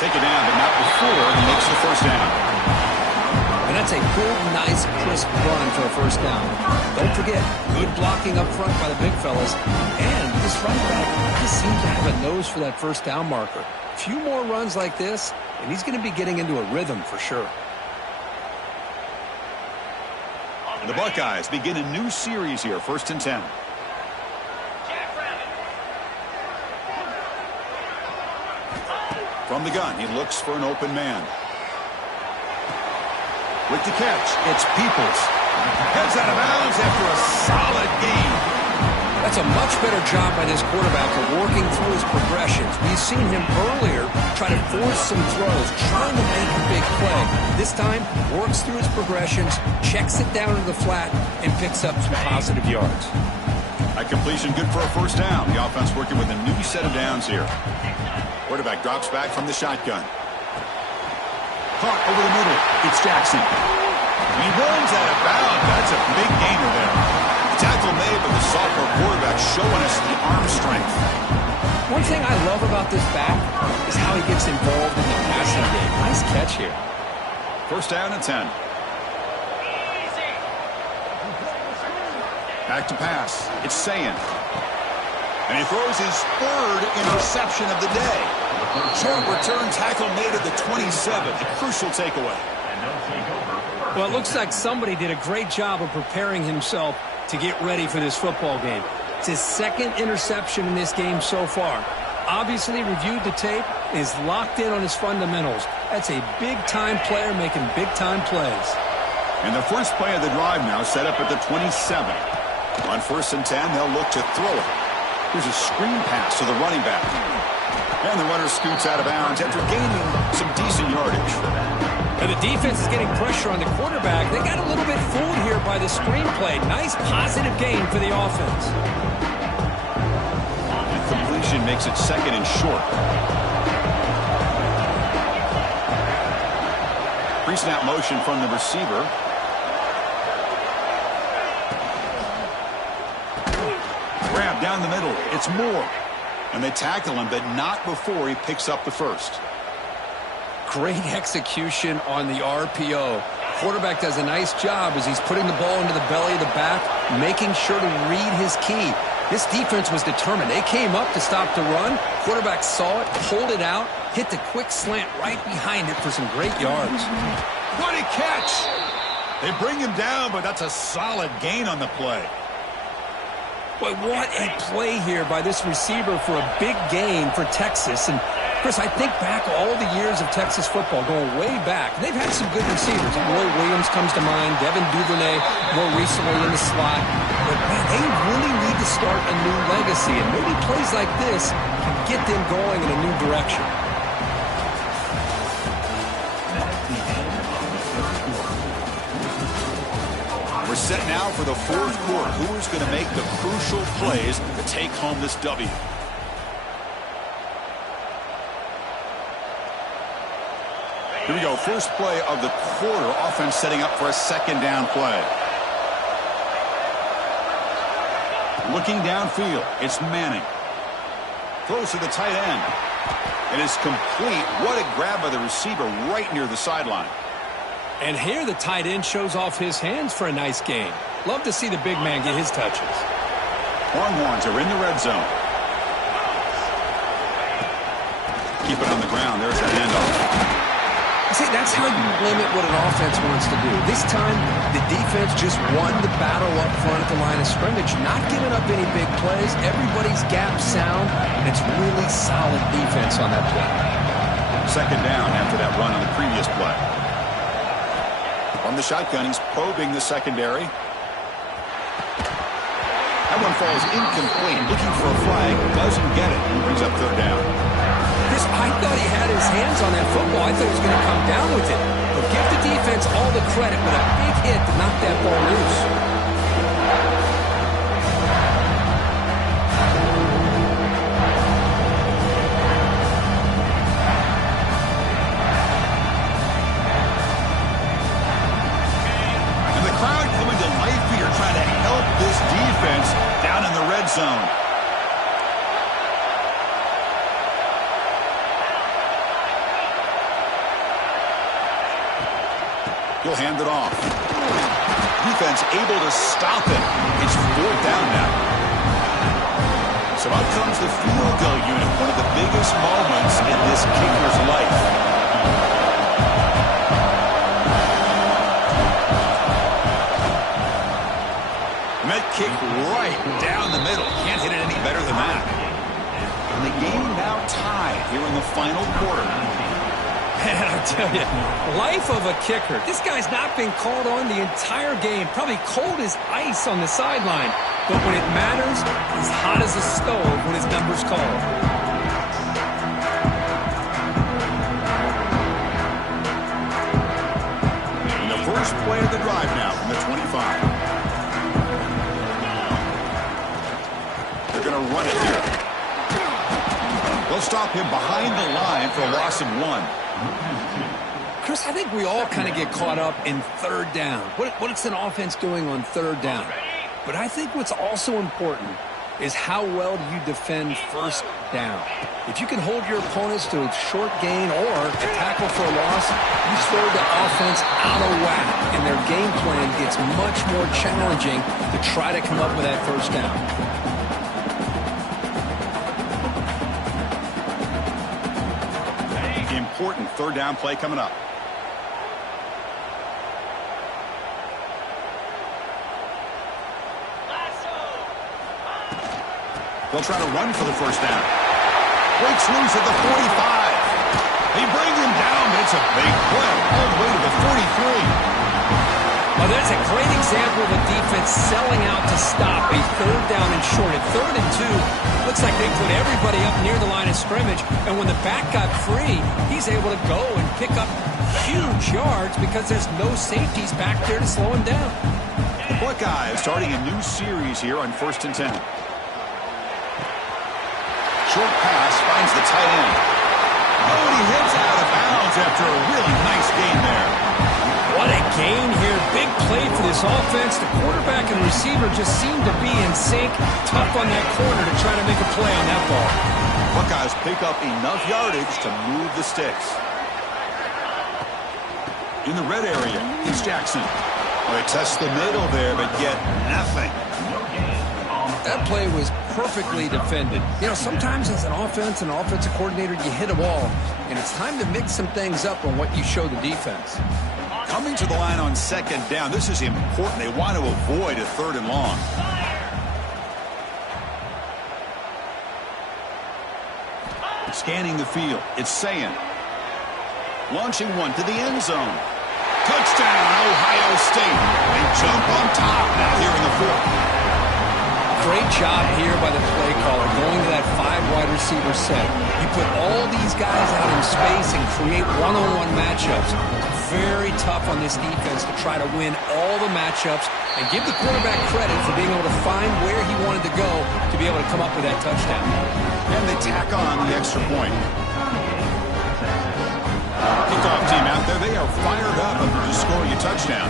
Take it down, but not before he makes the first down. And that's a good, nice, crisp run for a first down. Don't forget, good blocking up front by the big fellas. And this running back just seems to have a nose for that first down marker. A few more runs like this, and he's going to be getting into a rhythm for sure. The Buckeyes begin a new series here, 1st and 10. From the gun, he looks for an open man. With the catch, it's Peoples. Heads out of bounds after a solid gain. That's a much better job by this quarterback of working through his progressions. We've seen him earlier try to force some throws, trying to make a big play. This time, works through his progressions, checks it down to the flat, and picks up some positive yards. A completion good for a first down. The offense working with a new set of downs here. Quarterback drops back from the shotgun. Caught over the middle. It's Jackson. He runs out of bounds. That's a big gainer there. The tackle made, but the sophomore quarterback showing us the arm strength. One thing I love about this back is how he gets involved in the passing game. Nice catch here. First down and 10. Back to pass. It's Sayin. And he throws his third interception of the day. Short return tackle made at the 27. A crucial takeaway. Well, it looks like somebody did a great job of preparing himself to get ready for this football game. It's his second interception in this game so far. Obviously reviewed the tape, is locked in on his fundamentals. That's a big-time player making big-time plays. And the first play of the drive now set up at the 27. On 1st and 10, they'll look to throw it. Here's a screen pass to the running back. And the runner scoots out of bounds after gaining some decent yardage. And the defense is getting pressure on the quarterback. They got a little bit fooled here by the screen play. Nice positive gain for the offense. The completion makes it second and short. Pre-snap motion from the receiver. Grab down the middle. It's Moore. And they tackle him, but not before he picks up the first. Great execution on the RPO. Quarterback does a nice job as he's putting the ball into the belly of the back, making sure to read his key. This defense was determined. They came up to stop the run. Quarterback saw it, pulled it out, hit the quick slant right behind it for some great yards. What a catch! They bring him down, but that's a solid gain on the play. Boy, what a play here by this receiver for a big gain for Texas. And, Chris, I think back all the years of Texas football, going way back. They've had some good receivers. Roy Williams comes to mind, Devin Duvernay more recently in the slot. But, man, they really need to start a new legacy. And maybe plays like this can get them going in a new direction. We're set now for the fourth quarter. Who is going to make the crucial plays to take home this W? Here we go. First play of the quarter. Offense setting up for a second down play. Looking downfield. It's Manning. Throws to the tight end. It is complete. What a grab by the receiver right near the sideline. And here the tight end shows off his hands for a nice gain. Love to see the big man get his touches. Longhorns are in the red zone. Keep it on the ground. There's the handoff. See, that's how you limit what an offense wants to do. This time, the defense just won the battle up front at the line of scrimmage, not giving up any big plays. Everybody's gap sound, and it's really solid defense on that play. Second down after that run on the previous play. From the shotgun, he's probing the secondary. That one falls incomplete. Looking for a flag. Doesn't get it. He brings up third down. Chris, I thought he had his hands on that football. I thought he was going to come down with it. But give the defense all the credit, but a big hit to knock that ball loose. Trying to help this defense down in the red zone. He'll hand it off. Defense able to stop it. It's fourth down now. So out comes the field goal unit, one of the biggest moments in this kicker's life. Kick right down the middle. Can't hit it any better than that. And the game now tied here in the final quarter. And I tell you, life of a kicker. This guy's not been called on the entire game. Probably cold as ice on the sideline. But when it matters, he's hot as a stove when his number's called. And the first play of the drive now from the 25. Going to run it here. They'll stop him behind the line for a loss of 1. Chris, I think we all kind of get caught up in third down. What's an offense doing on third down? But I think what's also important is how well do you defend first down. If you can hold your opponents to a short gain or a tackle for a loss, you throw the offense out of whack, and their game plan gets much more challenging to try to come up with that first down. Important third down play coming up. They'll try to run for the first down. Breaks loose at the 45. They bring him down, but it's a big play all the way to the 43. Well, there's a great example of a defense selling out to stop a third down and short. At 3rd and 2, looks like they put everybody up near the line of scrimmage, and when the back got free, he's able to go and pick up huge yards because there's no safeties back there to slow him down. Buckeyes starting a new series here on 1st and 10. Short pass finds the tight end. Oh, and he hits out of bounds after a really nice gain there. What a gain here. Big play for this offense. The quarterback and receiver just seem to be in sync. Tough on that corner to try to make a play on that ball. Buckeyes pick up enough yardage to move the sticks. In the red area, it's Jackson. Well, they test the middle there, but get nothing. That play was perfectly defended. You know, sometimes as an offense and an offensive coordinator, you hit a wall, and it's time to mix some things up on what you show the defense. Coming to the line on second down, this is important. They want to avoid a third and long. Scanning the field, it's Sayin. Launching one to the end zone. Touchdown, Ohio State. They jump on top now here in the fourth. Great job here by the play caller going to that 5 wide receiver set. You put all these guys out in space and create one-on-one matchups. It's very tough on this defense to try to win all the matchups and give the quarterback credit for being able to find where he wanted to go to be able to come up with that touchdown. And they tack on the extra point. Kickoff team out there, they are fired up after just scoring a touchdown.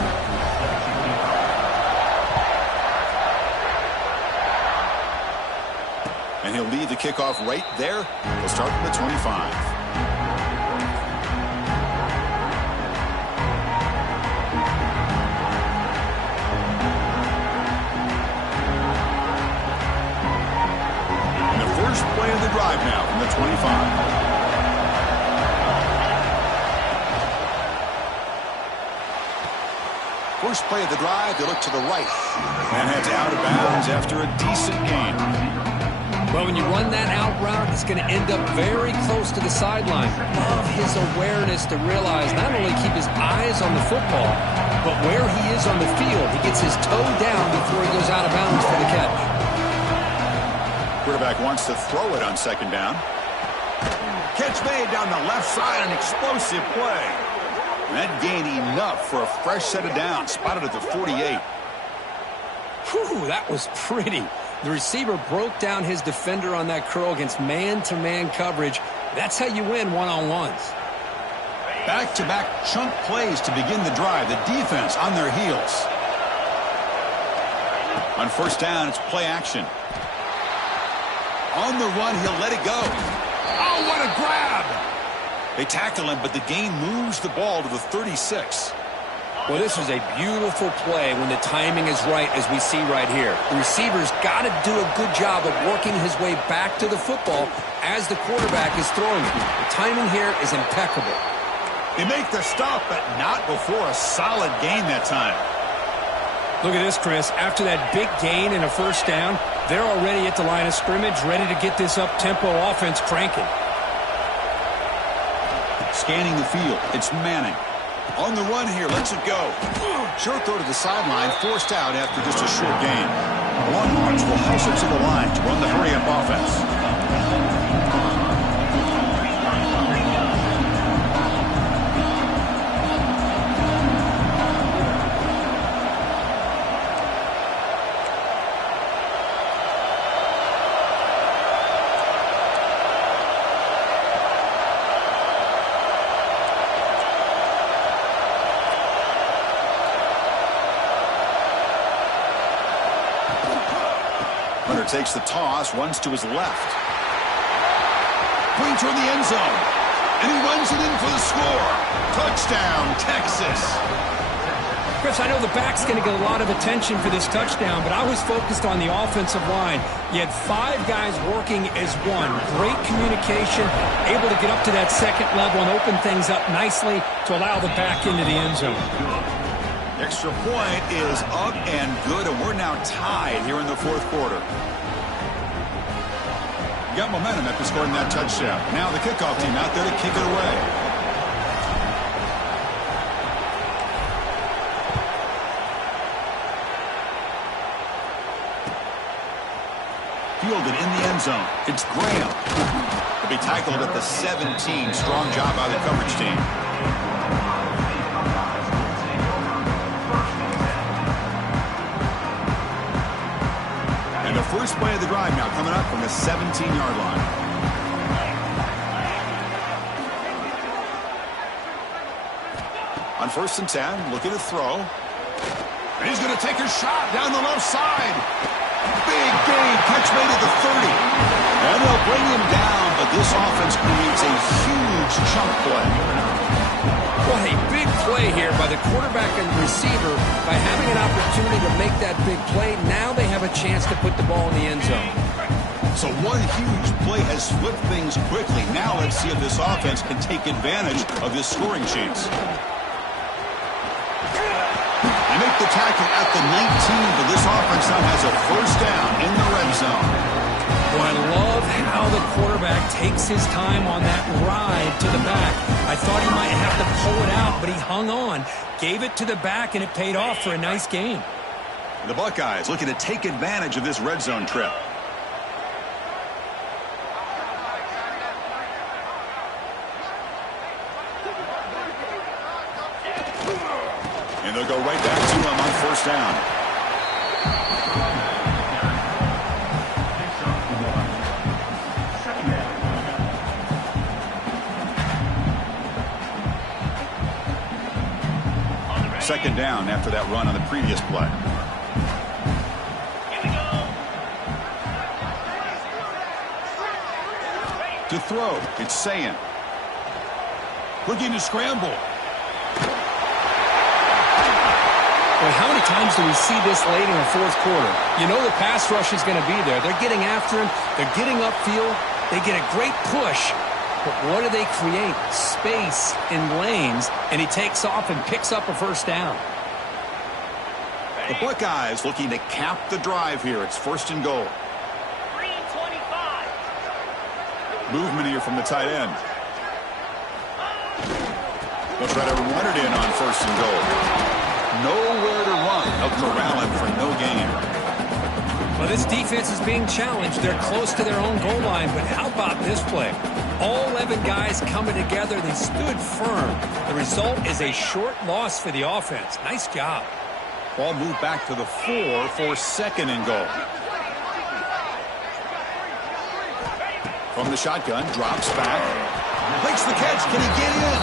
And he'll lead the kickoff right there. He'll start from the 25. And the first play of the drive now from the 25. First play of the drive, they look to the right. And heads out of bounds after a decent gain. Well, when you run that out route, it's going to end up very close to the sideline. Love his awareness to realize not only keep his eyes on the football, but where he is on the field. He gets his toe down before he goes out of bounds for the catch. Quarterback wants to throw it on second down. Catch made down the left side, an explosive play. That gained enough for a fresh set of downs, spotted at the 48. Whew, that was pretty. The receiver broke down his defender on that curl against man-to-man coverage. That's how you win one-on-ones. Back-to-back chunk plays to begin the drive. The defense on their heels. On first down, it's play action. On the run, he'll let it go. Oh, what a grab! They tackle him, but the gain moves the ball to the 36. Well, this is a beautiful play when the timing is right, as we see right here. The receiver's got to do a good job of working his way back to the football as the quarterback is throwing it. The timing here is impeccable. They make the stop, but not before a solid gain that time. Look at this, Chris. After that big gain and a first down, they're already at the line of scrimmage, ready to get this up-tempo offense cranking. Scanning the field, it's Manning. On the run here, lets it go. Short throw to the sideline, forced out after just a short gain. Longhorns will hustle to the line to run the hurry-up offense. Takes the toss, runs to his left. Going toward the end zone. And he runs it in for the score. Touchdown, Texas. Chris, I know the back's going to get a lot of attention for this touchdown, but I was focused on the offensive line. You had 5 guys working as one. Great communication, able to get up to that second level and open things up nicely to allow the back into the end zone. Extra point is up and good, and we're now tied here in the fourth quarter. Got momentum after scoring that touchdown. Now the kickoff team out there to kick it away. Fielded in the end zone. It's Graham. He'll be tackled at the 17. Strong job by the coverage team. And the first play of the drive now coming up from the 17-yard line. On first and 10, looking to throw. And he's going to take a shot down the left side. Big gain, catch made at the 30. And they'll bring him down, but this offense creates a huge chunk play. What a big play play here by the quarterback and the receiver. By having an opportunity to make that big play, now they have a chance to put the ball in the end zone. So one huge play has flipped things quickly. Now let's see if this offense can take advantage of this scoring chance. They make the tackle at the 19, but this offense now has a first down in the red zone. Well, I love how the quarterback takes his time on that ride to the back. I thought he might have to pull it out, but he hung on, gave it to the back, and it paid off for a nice game. The Buckeyes looking to take advantage of this red zone trip. And they'll go right back to him on first down. Second down after that run on the previous play. Here we go. To throw, it's Sayin. Looking to scramble. Boy, how many times do we see this late in the fourth quarter? You know the pass rush is going to be there. They're getting after him. They're getting upfield. They get a great push. But what do they create? Space in lanes, and he takes off and picks up a first down. The Buckeyes looking to cap the drive here. It's first and goal. 3:25. Movement here from the tight end. They'll try to run it in on first and goal. Nowhere to run. They'll corral him for no gain. Well, this defense is being challenged. They're close to their own goal line, but how about this play? All 11 guys coming together. They stood firm. The result is a short loss for the offense. Nice job. Ball moved back to the 4 for second and goal. From the shotgun, drops back. Makes the catch. Can he get in?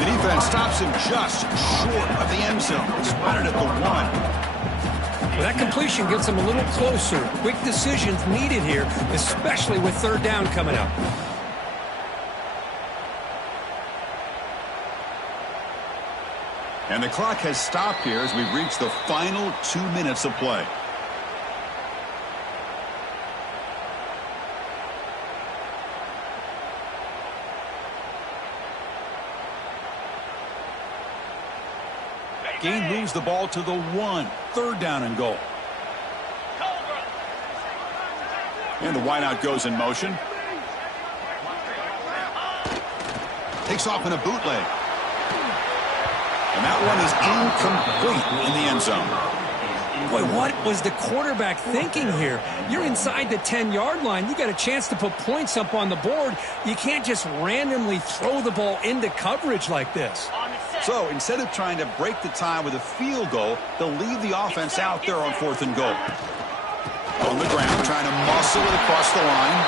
The defense stops him just short of the end zone. Spotted at the 1. Well, that completion gets them a little closer. Quick decisions needed here, especially with third down coming up. And the clock has stopped here as we've reached the final 2 minutes of play. Gain moves the ball to the 1. Third down and goal. And the wideout goes in motion. Takes off in a bootleg. And that one is incomplete in the end zone. Boy, what was the quarterback thinking here? You're inside the 10-yard line. You got a chance to put points up on the board. You can't just randomly throw the ball into coverage like this. So instead of trying to break the tie with a field goal, they'll leave the offense out there on fourth and goal. On the ground, trying to muscle it across the line.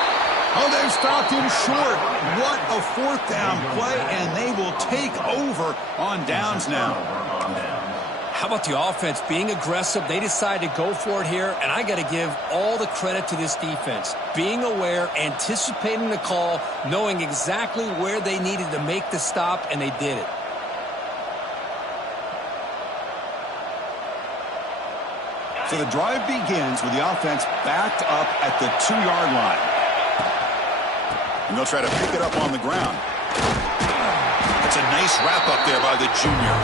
Oh, they've stopped him short. What a fourth down play, and they will take over on downs now. How about the offense being aggressive? They decide to go for it here, and I got to give all the credit to this defense. Being aware, anticipating the call, knowing exactly where they needed to make the stop, and they did it. So the drive begins with the offense backed up at the 2-yard line. And they'll try to pick it up on the ground. That's a nice wrap up there by the junior.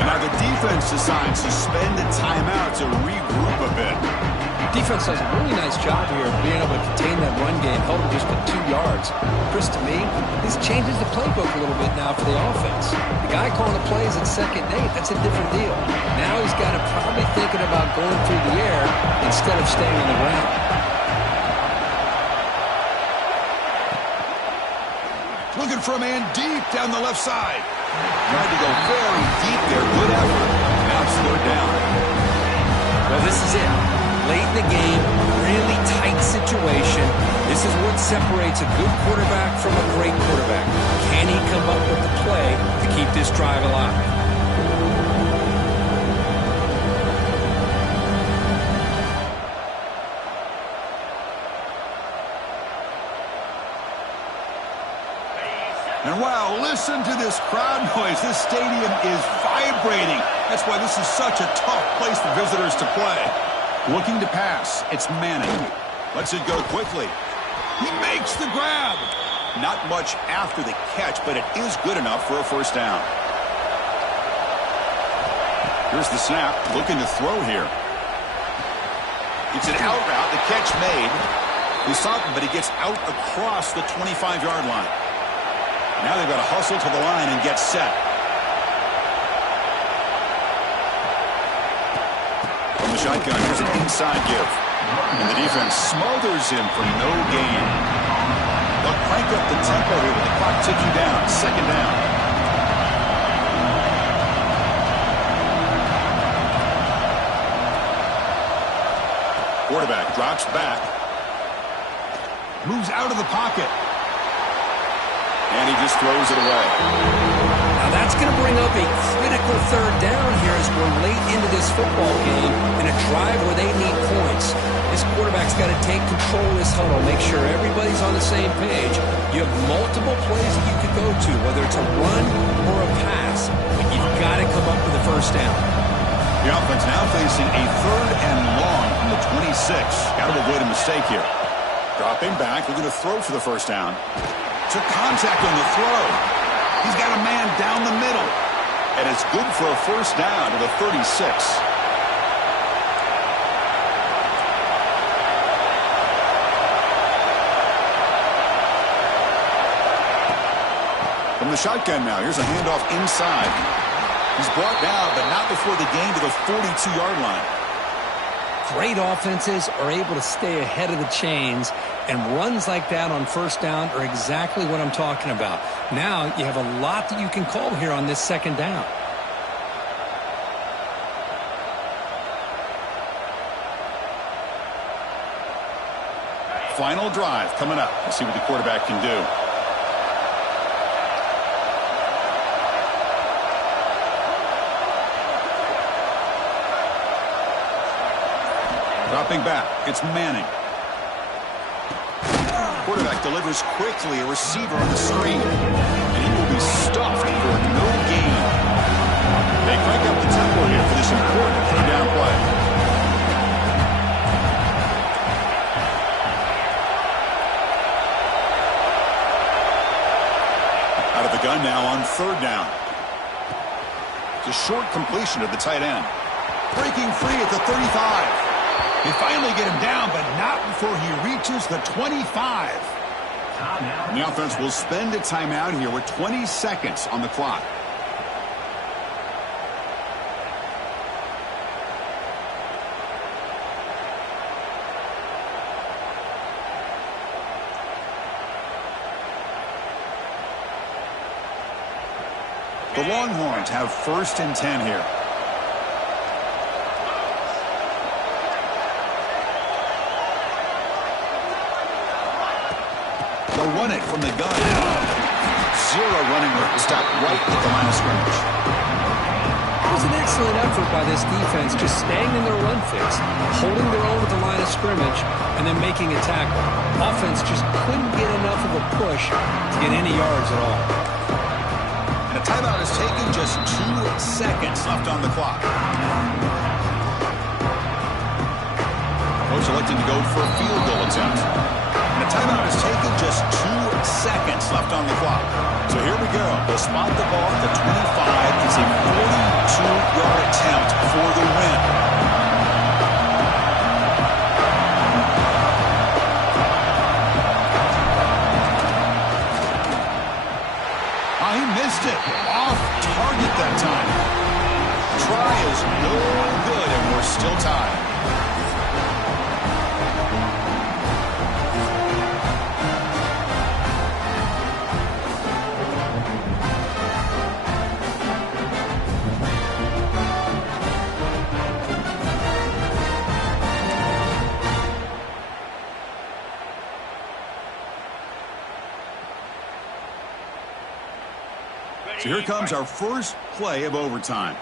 And now the defense decides to spend a timeout to regroup a bit. Defense does a really nice job here of being able to contain that run game, held it just to 2 yards. Chris, to me, this changes the playbook a little bit now for the offense. The guy calling the plays at second and 8, that's a different deal. Now he's got to probably thinking about going through the air instead of staying on the ground. Looking for a man deep down the left side. Tried to go very deep there. Good effort. Now it's third down. Well, this is it. Late in the game, really tight situation. This is what separates a good quarterback from a great quarterback. Can he come up with the play to keep this drive alive? And wow, Listen to this crowd noise. This stadium is vibrating. That's why this is such a tough place for visitors to play. Looking to pass. It's Manning. Lets it go quickly. He makes the grab. Not much after the catch, but it is good enough for a first down. Here's the snap. Looking to throw here. It's an out route. The catch made. He stopped him, but he gets out across the 25-yard line. Now they've got to hustle to the line and get set. From the shotgun, here's an inside give. And the defense smothers him for no gain. They'll crank up the tempo here with the clock ticking down. Second down. Quarterback drops back. Moves out of the pocket. And he just throws it away. Now that's going to bring up a critical third down here as we're late into this football game in a drive where they need points. This quarterback's got to take control of this huddle, make sure everybody's on the same page. You have multiple plays that you could go to, whether it's a run or a pass, but you've got to come up with a first down. The offense now facing a third and long from the 26. Got to avoid a mistake here. Dropping back, looking to throw for the first down. Took contact on the throw. He's got a man down the middle. And it's good for a first down to the 36. From the shotgun now, here's a handoff inside. He's brought down, but not before the gain to the 42-yard line. Great offenses are able to stay ahead of the chains, and runs like that on first down are exactly what I'm talking about. Now you have a lot that you can call here on this second down. Final drive coming up. Let's see what the quarterback can do. Dropping back, it's Manning. Quarterback delivers quickly, a receiver on the screen. And he will be stuffed for no gain. They crank up the tempo here for this important third down play. Out of the gun now on third down. It's a short completion of the tight end. Breaking free at the 35. They finally get him down, but not before he reaches the 25. And the offense will spend a timeout here with 20 seconds on the clock. The Longhorns have 1st and 10 here. They'll run it from the gun. Zero running room. Stop right at the line of scrimmage. It was an excellent effort by this defense, just staying in their run fix, holding their own at the line of scrimmage, and then making a tackle. Offense just couldn't get enough of a push to get any yards at all. And a timeout is taken, just 2 seconds left on the clock. Coach electing to go for a field goal attempt. And a timeout is taken, just 2 seconds left on the clock. So here we go. They'll spot the ball at the 25. It's a 42-yard attempt for the win. Oh, he missed it. Off target that time. Try is no good, and we're still tied. So here comes our first play of overtime.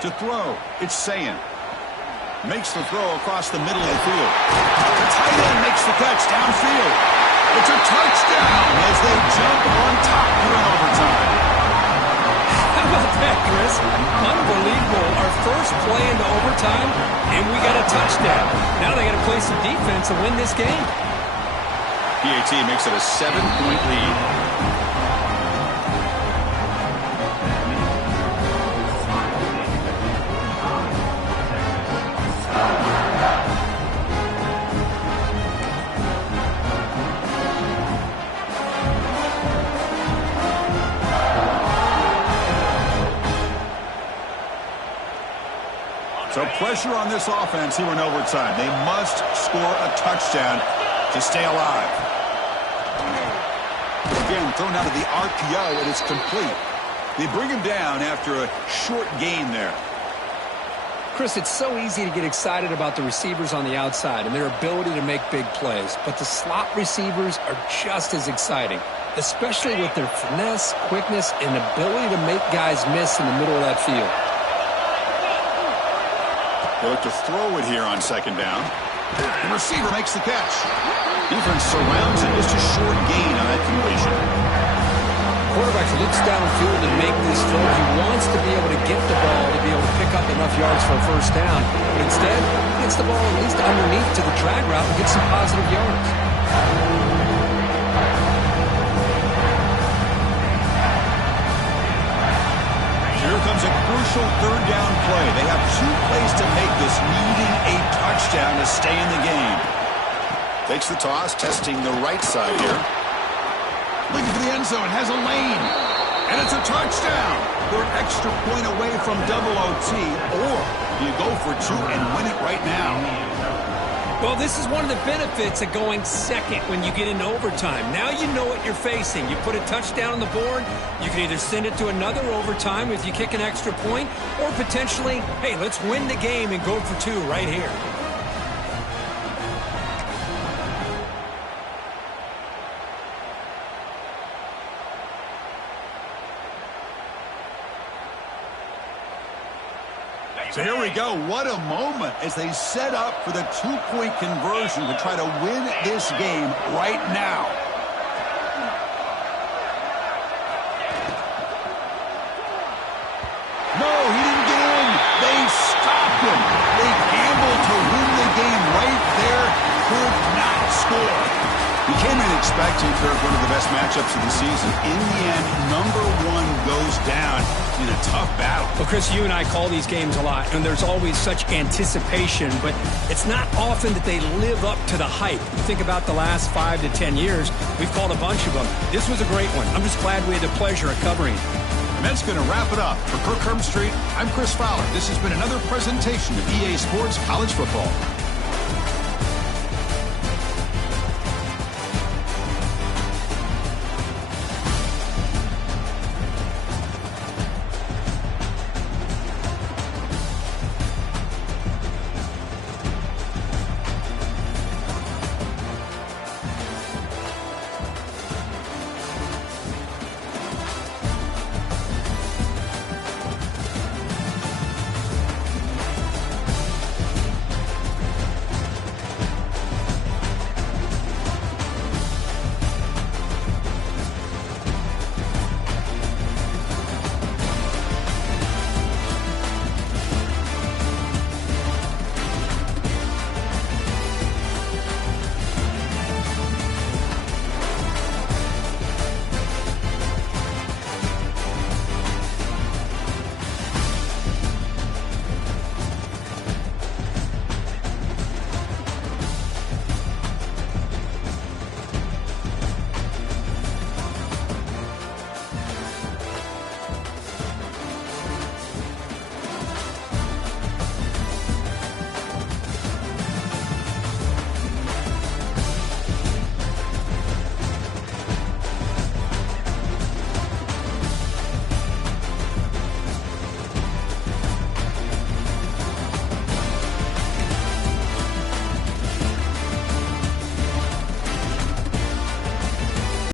To throw, it's Sayin. Makes the throw across the middle of the field. tight end makes the catch downfield. It's a touchdown as they jump on top here in overtime. How about that, Chris? Unbelievable. Our first play into overtime, and we got a touchdown. Now they got to play some defense and win this game. PAT makes it a 7-point lead. So pressure on this offense here in overtime. They must score a touchdown to stay alive. Again, thrown out of the RPO, and it's complete. They bring him down after a short gain there. Chris, it's so easy to get excited about the receivers on the outside and their ability to make big plays, but the slot receivers are just as exciting, especially with their finesse, quickness, and ability to make guys miss in the middle of that field. They look to throw it here on second down. The receiver makes the catch. Defense surrounds him. Just a short gain on that completion. Quarterback looks downfield and make this throw. He wants to be able to get the ball to be able to pick up enough yards for a first down. But instead, he gets the ball at least underneath to the drag route and gets some positive yards. Here comes a crucial third down play. They have 2 plays to make this, needing a touchdown to stay in the game. Takes the toss, testing the right side here. Looking for the end zone, has a lane. And it's a touchdown. They're an extra point away from double OT, or you go for 2 and win it right now. Well, this is one of the benefits of going second when you get into overtime. Now you know what you're facing. You put a touchdown on the board, you can either send it to another overtime if you kick an extra point, or potentially, hey, let's win the game and go for 2 right here. So here we go. What a moment as they set up for the 2-point conversion to try to win this game right now. No, he didn't get in. They stopped him. They gambled to win the game right there. Could not score. We came in expecting for one of the best matchups of the season. In the end, number 1 goes down in a tough battle. Well, Chris, you and I call these games a lot, and there's always such anticipation, but it's not often that they live up to the hype. You think about the last 5 to 10 years, we've called a bunch of them. This was a great one. I'm just glad we had the pleasure of covering it. And that's going to wrap it up. For Kirk Herbstreit, I'm Chris Fowler. This has been another presentation of EA Sports College Football.